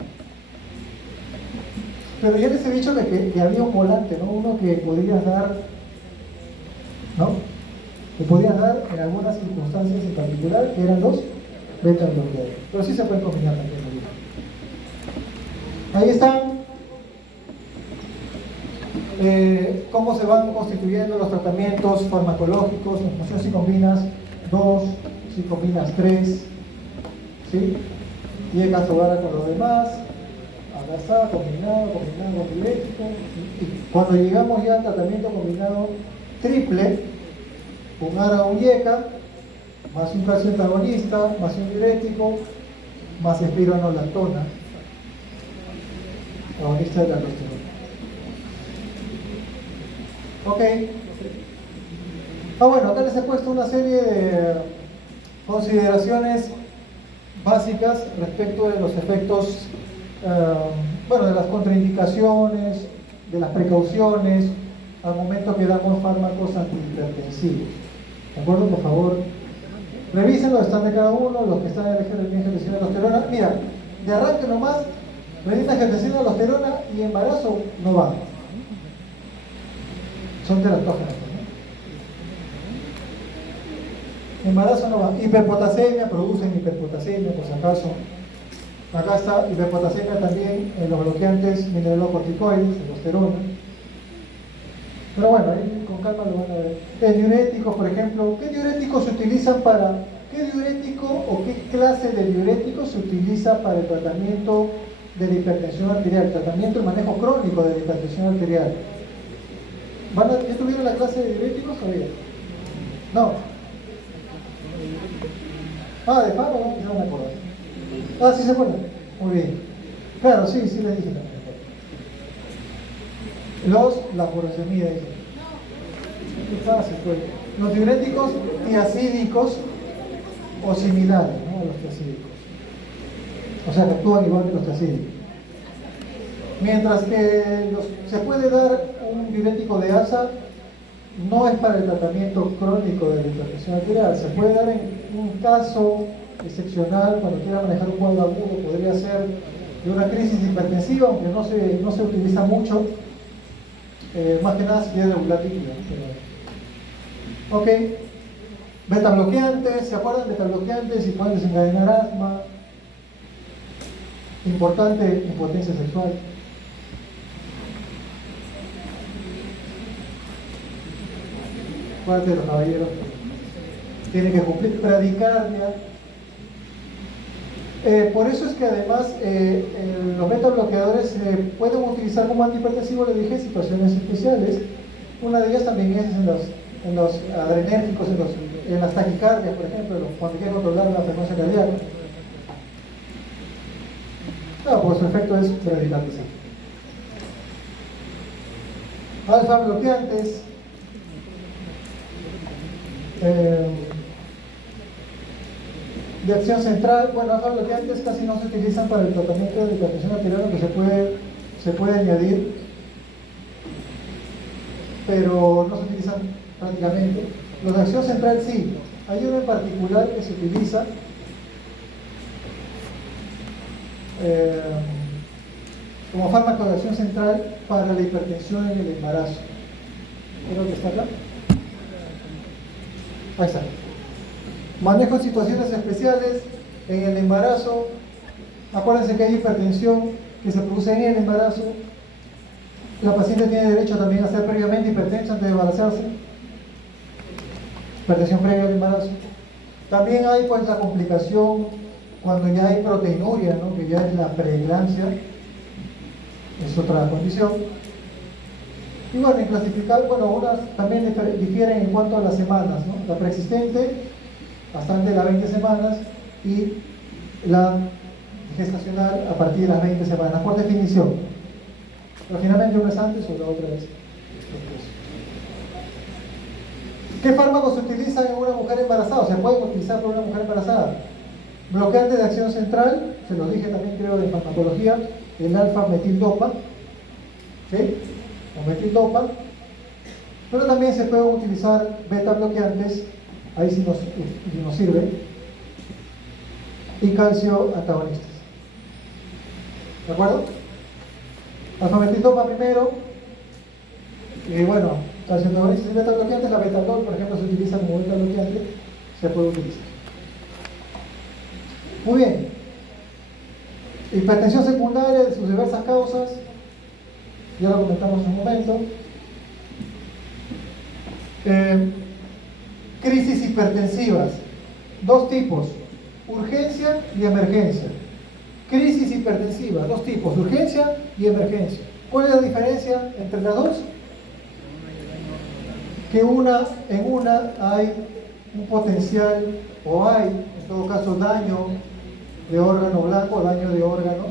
Pero ya les he dicho que había un volante, ¿no? Uno que podrías dar, ¿no? Que podías dar en algunas circunstancias en particular, que eran los beta-bloqueadores. Pero sí se pueden combinar también. Ahí están cómo se van constituyendo los tratamientos farmacológicos, en función si combinas 2, si combinas 3, ¿sí? Llegas a hogar con los demás, abrazado, combinado, diurético. Y cuando llegamos ya al tratamiento combinado triple, un ARA o un YECA, más un calcio antagonista, más un diurético, más espironolactona, agonista de la aldosterona. Ok. Bueno, acá les he puesto una serie de consideraciones básicas respecto de los efectos, de las contraindicaciones, de las precauciones al momento que damos fármacos antihipertensivos. ¿De acuerdo? Por favor, revisen los que están de cada uno, los que están en el eje renina-angiotensina-aldosterona. Mira, de arranque nomás, renina-angiotensina-aldosterona y embarazo no van. Son teraptógenas, ¿no? Embarazo no va. Hiperpotasemia, producen hiperpotasemia, por si acaso. Acá está hiperpotasemia también en los bloqueantes mineralocorticoides, aldosterona. Pero bueno, ahí con calma lo van a ver. En diuréticos, por ejemplo, ¿qué diuréticos se utilizan para, qué diurético o qué clase de diurético se utiliza para el tratamiento de la hipertensión arterial, el tratamiento y manejo crónico de la hipertensión arterial? ¿Ya tuvieron la clase de diuréticos todavía? No. De fármaco, no se van a acordar. Sí se acuerdan. Muy bien. Claro, sí, sí les dije también. La furosemida, dice. Qué fácil, pues. Los diuréticos tiacídicos o similares, ¿no? A los tiacídicos. O sea, que actúan igual que los tiacídicos. Mientras que se puede dar un diurético de asa, no es para el tratamiento crónico de la hipertensión arterial. Se puede dar en un caso excepcional, cuando quiera manejar un cuadro agudo, podría ser de una crisis hipertensiva, aunque no se utiliza mucho, más que nada si quiere regular líquido. Ok, beta bloqueantes, ¿se acuerdan? Beta bloqueantes y pueden desencadenar asma. Importante, impotencia sexual. Parte de los caballeros tienen que cumplir bradicardia. Por eso es que además los beta bloqueadores se pueden utilizar como antihipertensivo, le dije, en situaciones especiales. Una de ellas también es en los adrenérgicos, en las taquicardias, por ejemplo, cuando quieren controlar la frecuencia cardíaca. Claro, pues su efecto es bradicardizar. Alfa bloqueantes. De acción central, bueno, alfa bloqueantes casi no se utilizan para el tratamiento de hipertensión arterial, aunque se puede añadir, pero no se utilizan prácticamente. Los de acción central sí, hay uno en particular que se utiliza como fármaco de acción central para la hipertensión en el embarazo. Creo que está acá. Ahí está. Manejo en situaciones especiales, en el embarazo. Acuérdense que hay hipertensión que se produce en el embarazo. La paciente tiene derecho también a ser previamente hipertensa antes de embarazarse. Hipertensión previa al embarazo. También hay pues la complicación cuando ya hay proteinuria, ¿no? Que ya es la preeclampsia. Es otra condición. Y bueno, en clasificar, unas también difieren en cuanto a las semanas, ¿no? La preexistente, hasta antes de las 20 semanas, y la gestacional a partir de las 20 semanas, por definición. Pero finalmente una es antes o la otra es después. ¿Qué fármacos se utilizan en una mujer embarazada? ¿Se pueden utilizar por una mujer embarazada? Bloqueantes de acción central, se los dije también creo de farmacología, el alfa-metildopa, ¿sí? O metildopa, pero también se pueden utilizar beta bloqueantes, ahí sí nos sirve, y calcio antagonistas. ¿De acuerdo? Alfa-metildopa primero, y bueno, calcio antagonistas y beta bloqueantes. La betalol, por ejemplo, se utiliza como beta bloqueante, se puede utilizar. Muy bien. Hipertensión secundaria de sus diversas causas, ya lo comentamos en un momento. Crisis hipertensivas, dos tipos, urgencia y emergencia. Crisis hipertensiva, dos tipos, urgencia y emergencia. ¿Cuál es la diferencia entre las dos? Que en una hay un potencial, o hay, en todo caso, daño de órgano blanco, daño de órgano,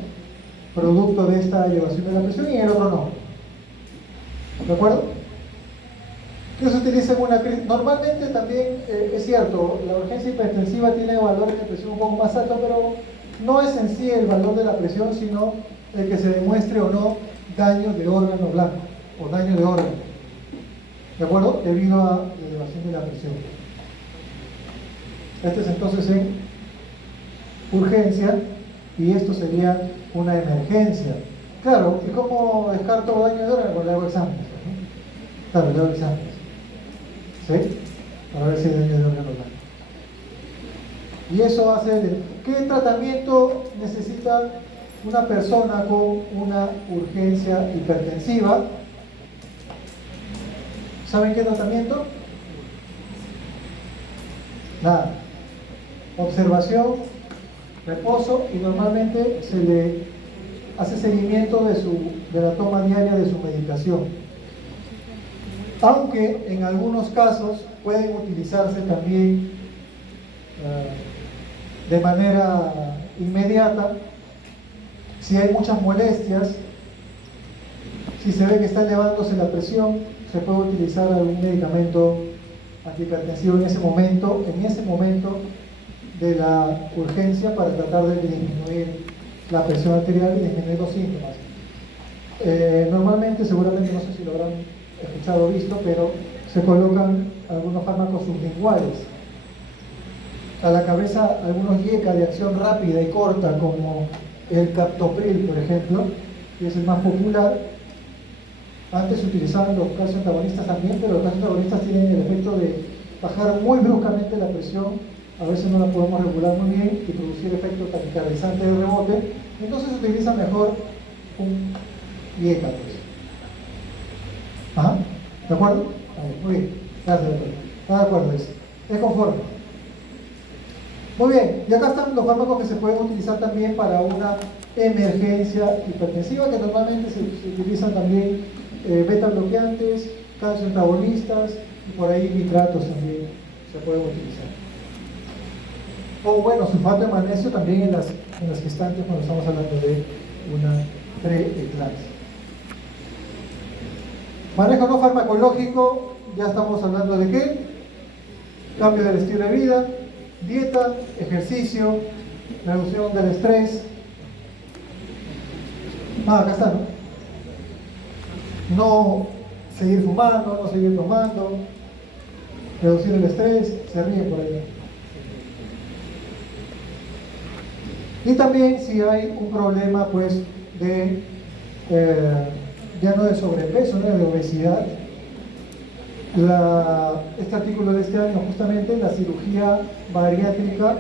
producto de esta elevación de la presión, y en el otro no. ¿De acuerdo? ¿Qué se utiliza en una crisis? Normalmente también es cierto, la urgencia hipertensiva tiene valores de presión un poco más altos, pero no es en sí el valor de la presión, sino el que se demuestre o no daño de órgano blanco o daño de órgano. ¿De acuerdo? Debido a la elevación de la presión. Este es entonces en urgencia y esto sería una emergencia. Claro, ¿y cómo descarto daño de órgano? Le hago exámenes, ¿no? Claro, le hago exámenes. ¿Sí? Para ver si hay daño de órgano blanco. Y eso hace... ¿Qué tratamiento necesita una persona con una urgencia hipertensiva? ¿Saben qué tratamiento? Nada. Observación, reposo y normalmente se le hace seguimiento de la toma diaria de su medicación. Aunque en algunos casos pueden utilizarse también de manera inmediata si hay muchas molestias, si se ve que está elevándose la presión, se puede utilizar algún medicamento antihipertensivo en ese momento de la urgencia para tratar de disminuir la presión arterial y disminuir los síntomas. Normalmente, seguramente, no sé si lo habrán escuchado o visto, pero se colocan algunos fármacos sublinguales. A la cabeza algunos IECA de acción rápida y corta, como el captopril, por ejemplo, que es el más popular. Antes se utilizaban los calcio antagonistas también, pero los calcio antagonistas tienen el efecto de bajar muy bruscamente la presión, a veces no la podemos regular muy bien y producir efecto taquicardizante de rebote, entonces se utiliza mejor un IECA. Ajá, ¿de acuerdo? Muy bien, gracias doctor. ¿Está de acuerdo? ¿Es conforme? Muy bien, y acá están los fármacos que se pueden utilizar también para una emergencia hipertensiva, que normalmente se utilizan también beta bloqueantes, calcio antagonistas y por ahí nitratos también se pueden utilizar. O bueno, sulfato de magnesio también en las gestantes cuando estamos hablando de una preeclampsia. Manejo no farmacológico, ya estamos hablando de qué? Cambio del estilo de vida, dieta, ejercicio, reducción del estrés. Acá está, ¿no? No seguir fumando, no seguir tomando, reducir el estrés, se ríen por ahí. Y también si hay un problema pues de ya no de sobrepeso, ¿no? De obesidad. Este artículo de este año, justamente, la cirugía bariátrica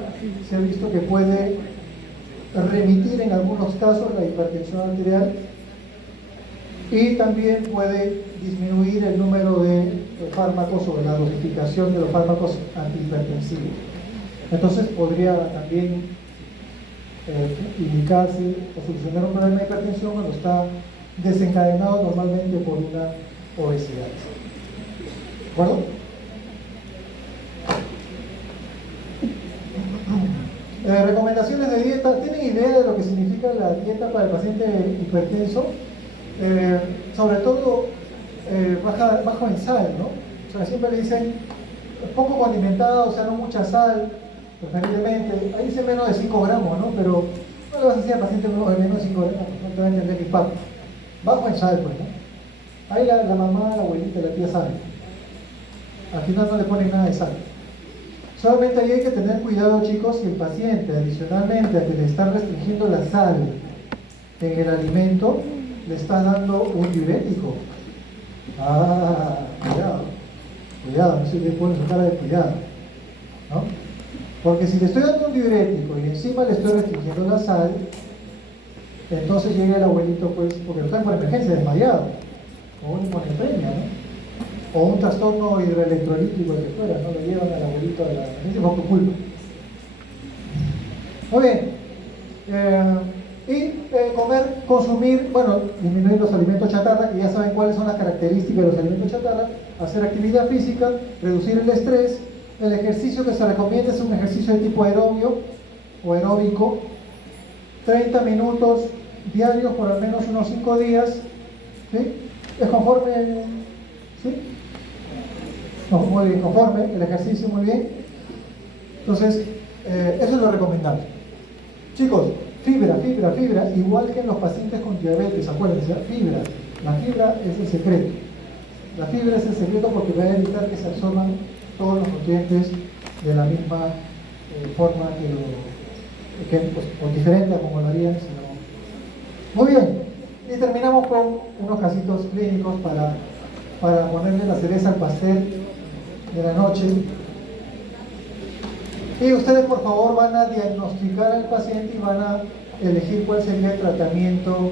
se ha visto que puede remitir en algunos casos la hipertensión arterial y también puede disminuir el número de fármacos o la dosificación de los fármacos antihipertensivos. Entonces podría también indicarse o solucionar un problema de hipertensión cuando está desencadenado normalmente por una obesidad. ¿De acuerdo? Recomendaciones de dieta. ¿Tienen idea de lo que significa la dieta para el paciente hipertenso? Sobre todo bajo en sal, ¿no? O sea, siempre le dicen poco condimentado, o sea, no mucha sal, preferiblemente. Ahí dice menos de 5 gramos, ¿no? Pero no le vas a decir al paciente menos de 5 gramos, no te va a entender el impacto. Bajo en sal, pues, ¿no? Ahí la mamá, la abuelita, la tía sabe. Al final no le ponen nada de sal. Solamente ahí hay que tener cuidado, chicos, si el paciente, adicionalmente a que le están restringiendo la sal en el alimento, le está dando un diurético. Cuidado, no sé si le ponen su cara de cuidado, ¿no? Porque si le estoy dando un diurético y encima le estoy restringiendo la sal, entonces llega el abuelito, pues, porque lo están por emergencia, desmayado, o una hiponemia, ¿no? O un trastorno hidroelectrolítico, el que fuera, ¿no? Lo llevan al abuelito a la emergencia por tu culpa. Muy bien. Consumir, bueno, disminuir los alimentos chatarra, que ya saben cuáles son las características de los alimentos chatarra, hacer actividad física, reducir el estrés. El ejercicio que se recomienda es un ejercicio de tipo aerobio o aeróbico, 30 minutos diarios por al menos unos 5 días. ¿Sí? ¿Es conforme? ¿Sí? No, muy bien, conforme el ejercicio, muy bien. Entonces, eso es lo recomendable. Chicos, fibra, igual que en los pacientes con diabetes, acuérdense, fibra. La fibra es el secreto. La fibra es el secreto porque va a evitar que se absorban todos los nutrientes de la misma forma o diferente a como lo harían, sino... Muy bien, y terminamos con unos casitos clínicos para ponerle la cereza al pastel de la noche. Y ustedes, por favor, van a diagnosticar al paciente y van a elegir cuál sería el tratamiento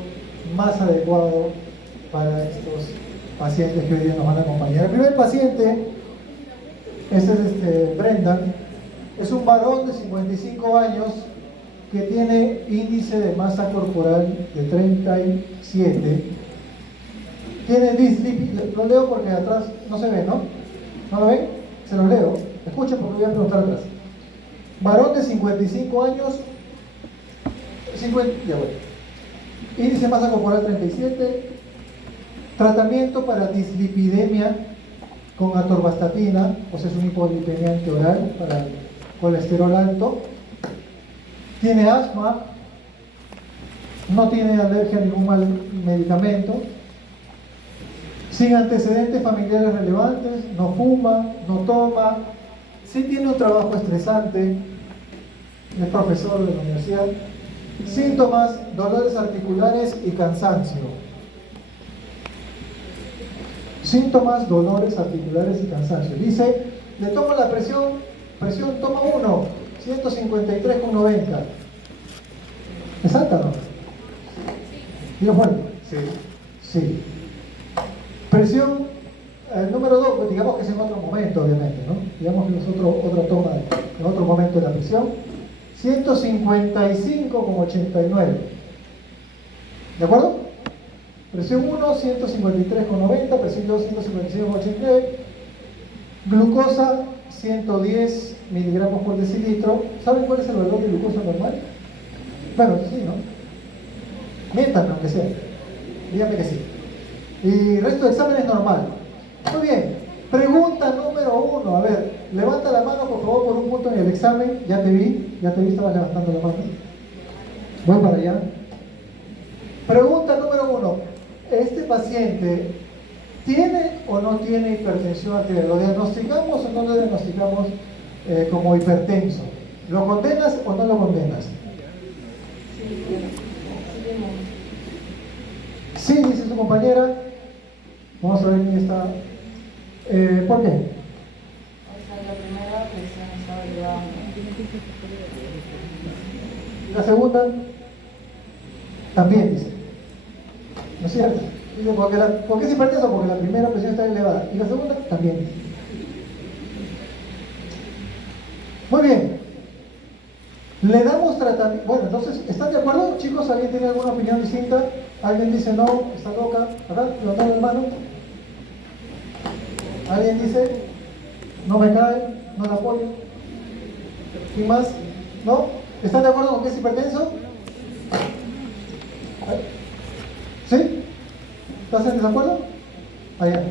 más adecuado para estos pacientes que hoy día nos van a acompañar. El primer paciente, ese es Brendan, es un varón de 55 años que tiene índice de masa corporal de 37. Tiene dislipidemia, lo leo porque atrás no se ve, ¿no? ¿No lo ven? Se los leo. Escuchen porque voy a preguntar atrás. Varón de 55 años, índice de masa corporal 37, tratamiento para dislipidemia con atorvastatina, o sea, es un hipolipemiante oral para el colesterol alto. Tiene asma, no tiene alergia a ningún medicamento, sin antecedentes familiares relevantes, no fuma, no toma, sí tiene un trabajo estresante, es profesor de la universidad. Síntomas: dolores articulares y cansancio. Síntomas: dolores articulares y cansancio. Dice, le tomo la presión, toma 1, 153,90. ¿Exacta o no? Digo, bueno, sí. Presión, número 2, digamos que es en otro momento, obviamente, ¿no? Digamos que es otra toma, en otro momento de la presión. 155,89. ¿De acuerdo? Presión 1, 153,90. Presión 2, 155,89. Glucosa, 110 miligramos por decilitro. ¿Saben cuál es el valor de glucosa normal? Bueno, sí, ¿no? Miéntanme, aunque sea. Díganme que sí. Y el resto de examen es normal. Muy bien. Pregunta número 1. A ver, levanta la mano por favor por un punto en el examen. Ya te vi, estabas levantando la mano. Voy para allá. Pregunta número 1. ¿Este paciente tiene o no tiene hipertensión arterial? ¿Lo diagnosticamos o no lo diagnosticamos como hipertenso? ¿Lo condenas o no lo condenas? Sí, dice su compañera. Vamos a ver quién está. ¿Por qué? O sea, la primera presión estaba elevada. ¿Y la segunda? También dice. ¿No es cierto? Dice, ¿por qué es hipertenso? Porque la primera presión está elevada. ¿Y la segunda? También dice. Muy bien. Le damos tratamiento. Bueno, entonces, ¿están de acuerdo, chicos? ¿Alguien tiene alguna opinión distinta? ¿Alguien dice no? ¿Está loca? Acá, levantando la mano. ¿Alguien dice no me cae? ¿No la apoyo? ¿Quién más? ¿No? ¿Están de acuerdo con que es hipertenso? ¿Sí? ¿Estás en desacuerdo? Allá.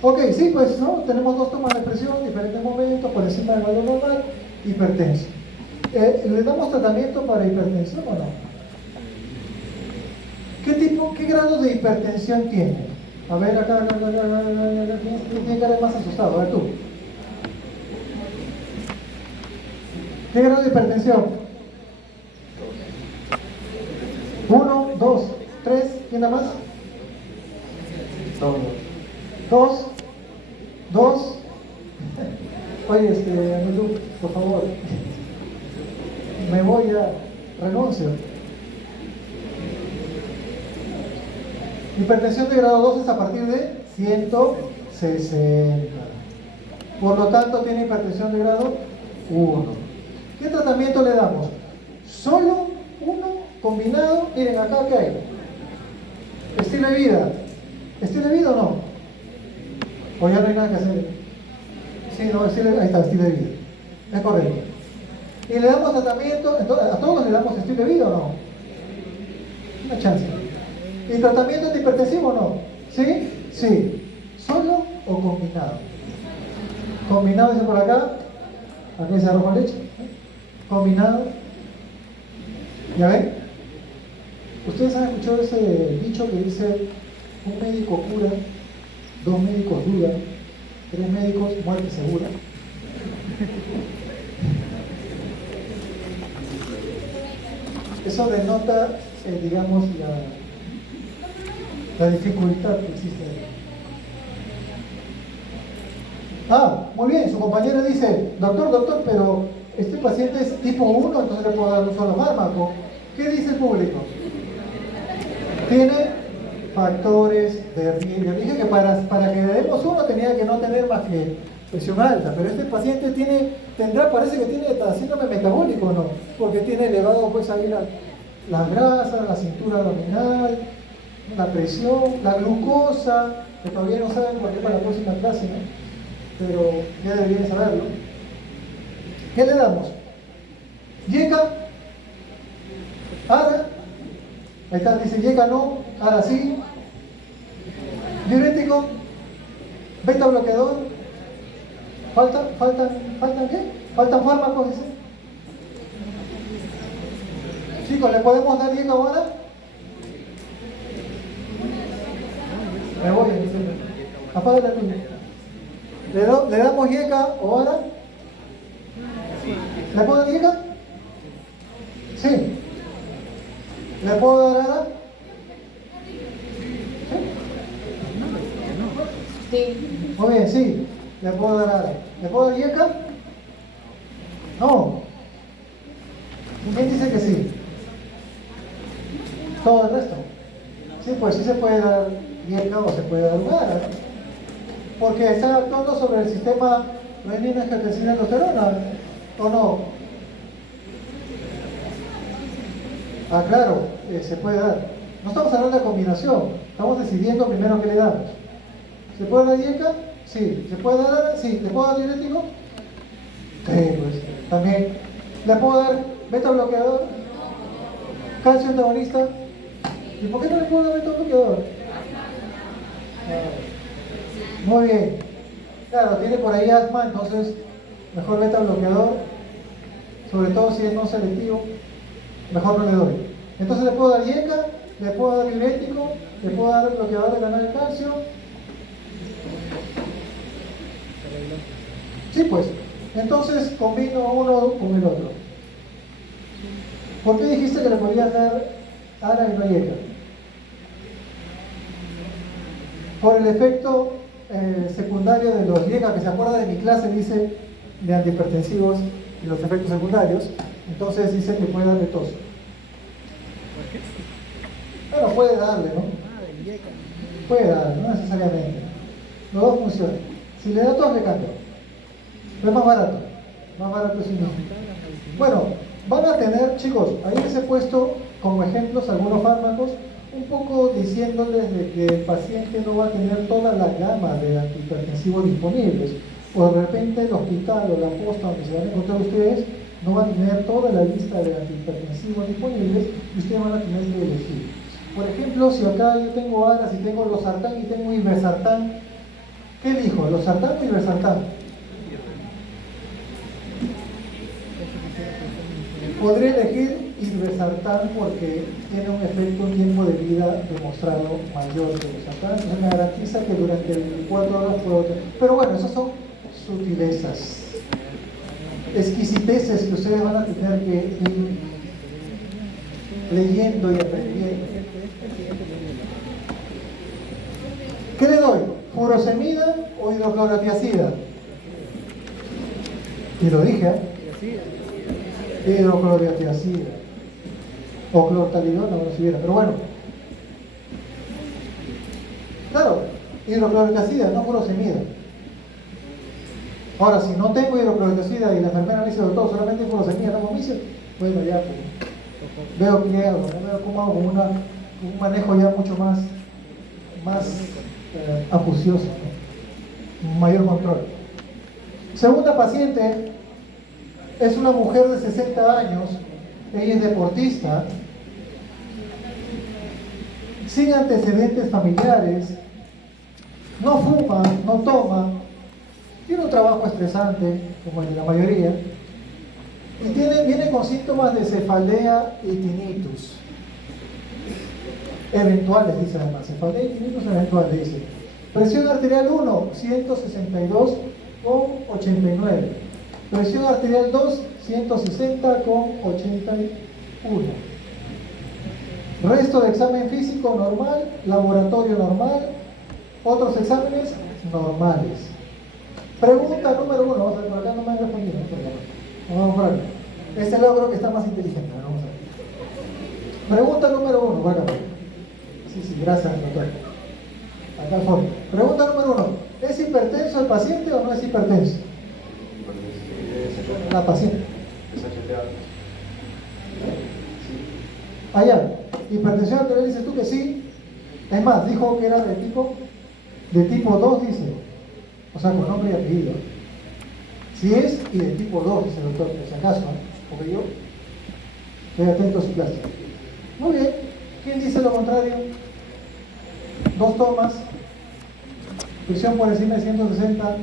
Ok, sí, pues, ¿no? Tenemos 2 tomas de presión, diferentes momentos, por encima del valor normal, hipertenso. ¿Le damos tratamiento para hipertensión o no? ¿Qué grado de hipertensión tiene? A ver, acá, ¿quién tiene cara más asustado? A ver tú. ¿Qué grado de hipertensión? 1, 2, 3, ¿quién da más? 2. Oye, Anilú, por favor. Me voy a renuncio. Hipertensión de grado 2 es a partir de 160. Por lo tanto, tiene hipertensión de grado 1. ¿Qué tratamiento le damos? Solo uno, combinado. Miren, acá ¿qué hay? Estilo de vida. ¿Estilo de vida o no? ¿O ya no hay nada que hacer? Sí, no, ahí está, estilo de vida. Es correcto. Y le damos tratamiento, ¿a todos le damos estilo de vida o no? Una chance. ¿Y tratamiento antihipertensivo o no? ¿Sí? Sí. ¿Solo o combinado? Combinado, dice por acá. Aquí dice arroz con leche. Combinado. ¿Ya ven? ¿Ustedes han escuchado ese dicho que dice: un médico cura, 2 médicos dudan, 3 médicos, muerte segura? Eso denota, digamos, la dificultad que existe ahí. Muy bien, su compañera dice: doctor, pero este paciente es tipo 1, entonces le puedo dar un solo fármaco. ¿Qué dice el público? Tiene factores de riesgo. Dije que para que le demos uno tenía que no tener más que presión alta, pero este paciente parece que tiene síndrome metabólico, ¿no? Porque tiene elevado pues ahí las grasas, la cintura abdominal, la presión, la glucosa, que todavía no saben por qué para la próxima clase, ¿no? Pero ya deberían saberlo. ¿Qué le damos? Yeca, ARA, ahí está, dice Yeca no, ARA sí, diurético, beta bloqueador, ¿faltan qué? ¿Faltan fármacos? Dice. Chicos, ¿le podemos dar Yeca o ARA? Me voy, apaga la luz. ¿Le damos Yeca o ARA? ¿Le puedo dar Yeca? Sí. ¿Le puedo dar ARA? Sí. Muy bien, sí. Le puedo dar ARA. ¿Le puedo dar Yeca? No. ¿Quién dice que sí? Todo el resto. Sí, pues sí se puede dar Yeca o se puede dar ARA, ¿no? Porque está actuando sobre el sistema renina, angiotensina, aldosterona, ¿o no? Ah, claro, se puede dar. No estamos hablando de combinación, estamos decidiendo primero qué le damos. ¿Se puede dar Yeca? Sí. ¿Se puede dar ARA? Sí. ¿Le puedo dar diurético? Sí, pues también. ¿Le puedo dar beta bloqueador? ¿Calcio antagonista? ¿Y por qué no le puedo dar beta bloqueador? Muy bien. Claro, tiene por ahí asma, entonces mejor beta bloqueador, sobre todo si es no selectivo, mejor no le doy. Entonces le puedo dar Yeca, le puedo dar diurético, le puedo dar bloqueador de canal de calcio. Sí, pues. Entonces combino uno con el otro. ¿Por qué dijiste que le podías dar ARA y no Yeca? Por el efecto secundario de los Yeca, que se acuerda de mi clase, dice, de antihipertensivos y los efectos secundarios. Entonces dice que puede darle tos. Bueno, puede darle, ¿no? Puede darle, no necesariamente. Los dos funcionan. Si le da tos, le cambio. Pero es más barato sí mismo. Bueno, van a tener, chicos, ahí les he puesto como ejemplos algunos fármacos, un poco diciéndoles de que el paciente no va a tener toda la gama de antihipertensivos disponibles, o de repente el hospital o la posta donde se van a encontrar ustedes no van a tener toda la lista de antihipertensivos disponibles y ustedes van a tener que elegir. Por ejemplo, si acá yo tengo ARA, si tengo losartán y tengo irbesartán, ¿qué elijo? ¿Losartán o irbesartán? Podría elegir irbesartán porque tiene un efecto, un tiempo de vida demostrado mayor que losartán, entonces me garantiza que durante 24 horas puedo tener. Pero bueno, esas son sutilezas, exquisiteces que ustedes van a tener que ir leyendo y aprendiendo. ¿Qué le doy? ¿Furosemida o hidroclorotiazida? Y lo dije, ¿eh? Hidroclorotiazida o clortalidona, no si viera, pero bueno. Claro, hidroclorotiazida, no furosemida. Ahora, si no tengo hidroclorotiazida y la enfermera me dice, doctor, solamente furosemida, no momicio, bueno, ya, pues, veo que hago, veo cómo hago un manejo ya mucho más acucioso, ¿no? Un mayor control. Segunda paciente es una mujer de 60 años, ella es deportista, sin antecedentes familiares, no fuma, no toma, tiene un trabajo estresante, como el de la mayoría, y viene con síntomas de cefalea y tinnitus. Eventuales, dice además, cefalea y tinnitus eventuales, dice. Presión arterial 1, 162 con 89. Presión arterial 2, 160 con 81. Resto de examen físico normal, laboratorio normal, otros exámenes normales. Pregunta número 1, vamos a ver, por acá no me han respondido, vamos por acá. Este logro que está más inteligente, vamos a ver. Pregunta número 1, por acá. Sí, Gracias, doctor. Acá al fondo. Pregunta número 1. ¿Es hipertenso el paciente o no es hipertenso? La paciente. Allá. Hipertensión arterial, dices tú que sí. Es más, dijo que era de tipo 2, dice. O sea, con nombre y apellido. Si es y de tipo 2, dice el doctor, por si acaso, porque yo estoy atento a su clase. Muy bien. ¿Quién dice lo contrario? 2 tomas. Presión por encima de 160.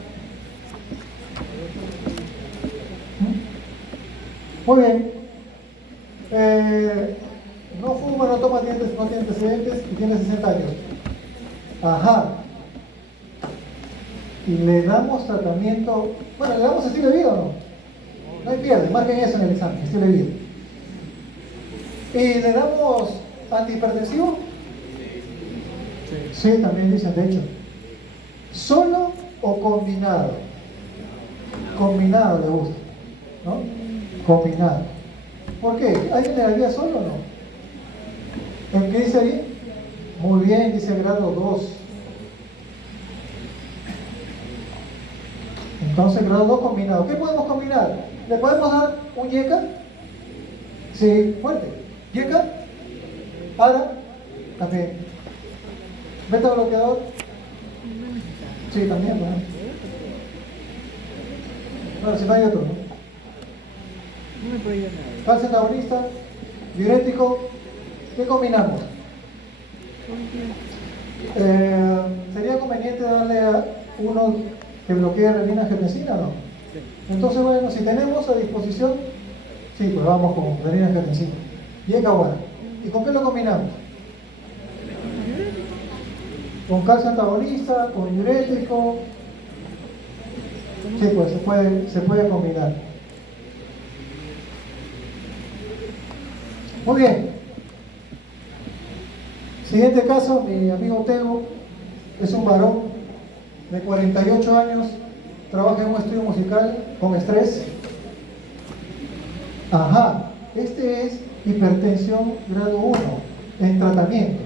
Muy bien. No fuma, no toma dientes, no tiene antecedentes y tiene 60 años. Ajá. Y le damos tratamiento. Bueno, ¿le damos estilo de vida o no? No hay pierde, marquen eso en el examen, estilo de vida. ¿Y le damos antihipertensivo? Sí, también dicen, de hecho. ¿Solo o combinado? Combinado le gusta, ¿no? Combinado. ¿Por qué? ¿Alguien le daría solo o no? ¿En qué dice ahí? Muy bien, dice grado 2. Entonces, grado 2 combinado. ¿Qué podemos combinar? ¿Le podemos dar un yeca? Sí, fuerte. ¿Yeca? ¿Para? También. ¿Beta bloqueador? Sí, también, ¿no? Bueno, si no hay otro, ¿no? Calcio antagonista, diurético, ¿qué combinamos? ¿Sería conveniente darle a uno que bloquee renina angiotensina o no? Entonces, bueno, si tenemos a disposición, sí, pues vamos con renina angiotensina. Y Ecaguara. ¿Y con qué lo combinamos? Con calcio antagonista, con diurético. Sí, pues se puede combinar. Muy bien. Siguiente caso, mi amigo Tego es un varón de 48 años, trabaja en un estudio musical con estrés. Ajá, este es hipertensión grado 1 en tratamiento.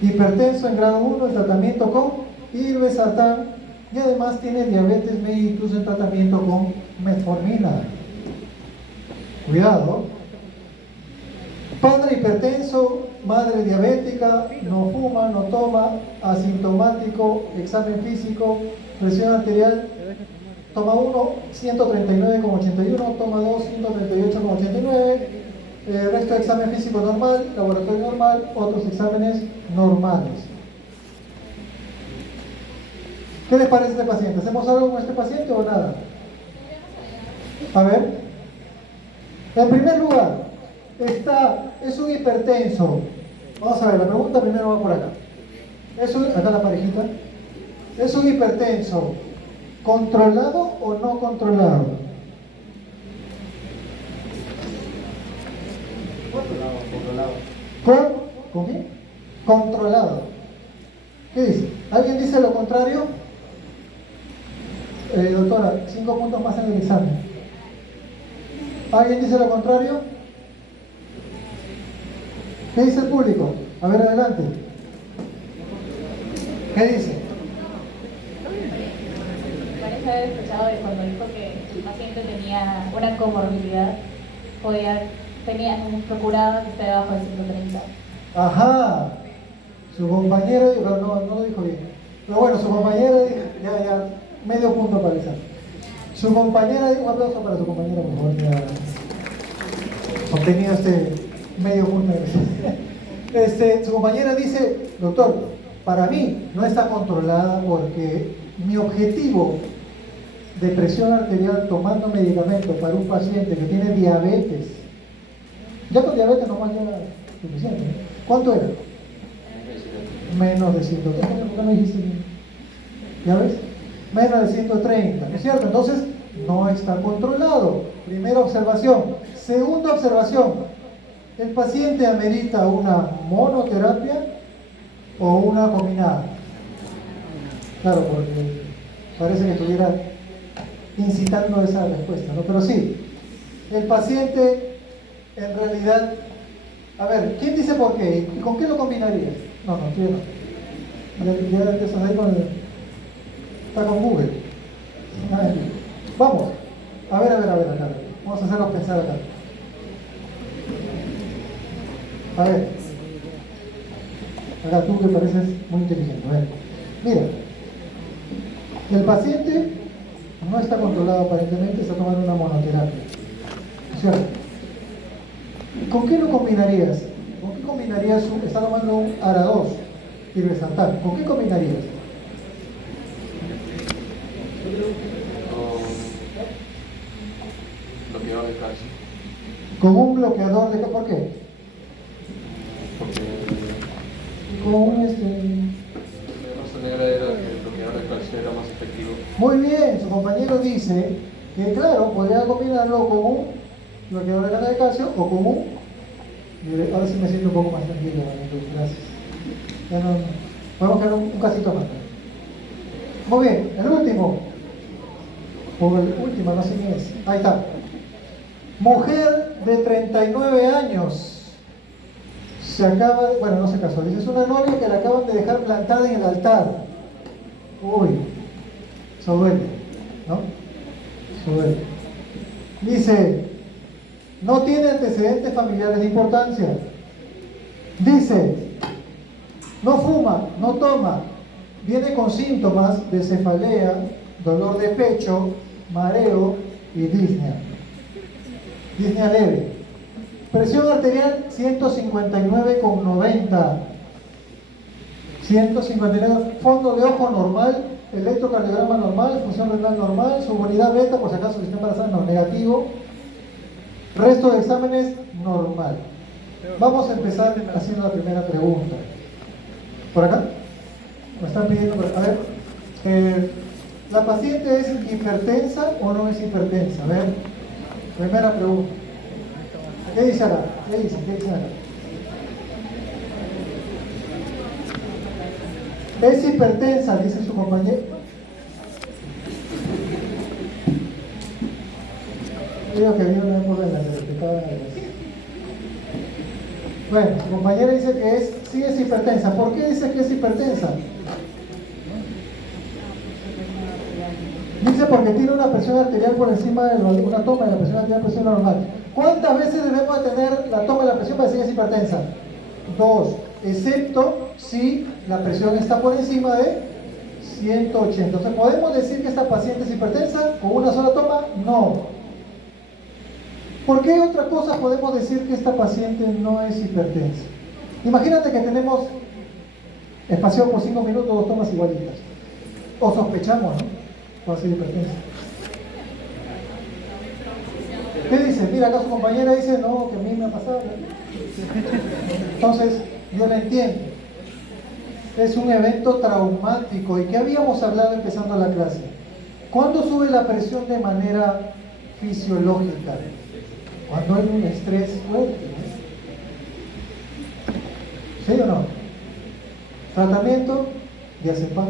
Hipertenso en grado 1 en tratamiento con irbesartán y además tiene diabetes mellitus en tratamiento con metformina. Cuidado. Padre hipertenso, madre diabética, no fuma, no toma, asintomático, examen físico, presión arterial, toma 1, 139,81, toma 2, 138,89, resto de examen físico normal, laboratorio normal, otros exámenes normales. ¿Qué les parece este paciente? ¿Hacemos algo con este paciente o nada? A ver. En primer lugar, es un hipertenso. Vamos a ver, la pregunta primero va por acá. Acá la parejita. ¿Es un hipertenso controlado o no controlado? Controlado. ¿Con qué? Controlado. ¿Qué dice? ¿Alguien dice lo contrario? Doctora, 5 puntos más en el examen. ¿Alguien dice lo contrario? ¿Qué dice el público? A ver, adelante. ¿Qué dice? Parece haber escuchado de cuando dijo que el paciente tenía una comorbilidad, procuraba que esté debajo de 130. Ajá. Su compañero dijo, no lo dijo bien. Pero bueno, su compañera dijo, ya, medio punto para esa. Su compañera dijo, un aplauso para su compañera, por favor, ya obtenido medio punto. Su compañera dice, doctor, para mí no está controlada porque mi objetivo de presión arterial tomando medicamento para un paciente que tiene diabetes, ya con diabetes nomás ya es suficiente, ¿no? ¿Cuánto era? Menos de 130. ¿Por qué no dijiste bien? ¿Ya ves? Menos de 130, ¿no es cierto? Entonces, no está controlado. Primera observación. Segunda observación. ¿El paciente amerita una monoterapia o una combinada? Claro, porque parece que estuviera incitando esa respuesta, ¿no? Pero sí, el paciente en realidad... A ver, ¿quién dice por qué? ¿Y con qué lo combinarías? No, tú ya no. Ya estás ahí con el... Está con Google. A ver, vamos. A ver, acá. Vamos a hacerlos pensar acá. A ver. Acá tú que pareces muy inteligente. A ver. Mira. El paciente no está controlado aparentemente, está tomando una monoterapia. ¿Cierto? ¿Con qué lo combinarías? ¿Con qué combinarías? Está tomando un ARA2, tirbesantal. ¿Con qué combinarías? Bloqueador de calcio. Con un bloqueador de... ¿Por qué? Porque Con un la raza negra era que el bloqueador de calcio era más efectivo. Muy bien, su compañero dice que claro, podría combinarlo con un bloqueador de calcio o con un... Ahora sí me siento un poco más tranquilo, gracias. Ya no, podemos quedar un casito más. Muy bien, el último. O el último, no sé quién es. Ahí está. Mujer de 39 años. Se acaba, bueno, no se casó. Dice, es una novia que la acaban de dejar plantada en el altar. Uy, eso duele, ¿no? Eso duele. Dice, no tiene antecedentes familiares de importancia. Dice, no fuma, no toma. Viene con síntomas de cefalea, dolor de pecho, mareo y disnea. Disnea leve. Presión arterial 159,90. 159. Fondo de ojo normal, electrocardiograma normal, función renal normal, su unidad beta, por si acaso sistema basal no, negativo. Resto de exámenes normal. Vamos a empezar haciendo la primera pregunta. ¿Por acá? Me están pidiendo, a ver, ¿la paciente es hipertensa o no es hipertensa? A ver, primera pregunta. ¿Qué dice acá? ¿Qué dice acá? Es hipertensa, dice su compañero. Creo que había una época en la que respetaba. Bueno, su compañera dice que sí es hipertensa. ¿Por qué dice que es hipertensa? Dice porque tiene una presión arterial por encima de una toma de la presión arterial por encima normal. ¿Cuántas veces debemos de tener la toma de la presión para decir que es hipertensa? 2, excepto si la presión está por encima de 180. Entonces, ¿podemos decir que esta paciente es hipertensa con una sola toma? No. ¿Por qué otra cosa podemos decir que esta paciente no es hipertensa? Imagínate que tenemos espacio por 5 minutos, 2 tomas igualitas. O sospechamos, ¿no? Puede ser hipertensa. ¿Qué dice? Mira, acá su compañera dice, no, que a mí me ha pasado. Entonces, yo la entiendo. Es un evento traumático. ¿Y qué habíamos hablado empezando la clase? ¿Cuándo sube la presión de manera fisiológica? Cuando hay un estrés fuerte, ¿no? ¿Sí o no? Tratamiento, diazepam,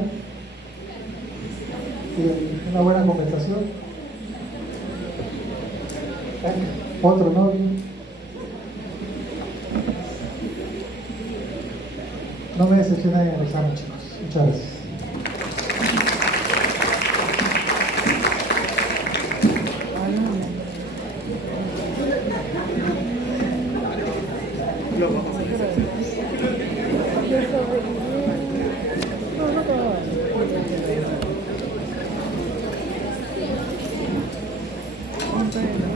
y una buena compensación. Otro novio. No me decepcionen en el examen, chicos. Muchas gracias. Bueno.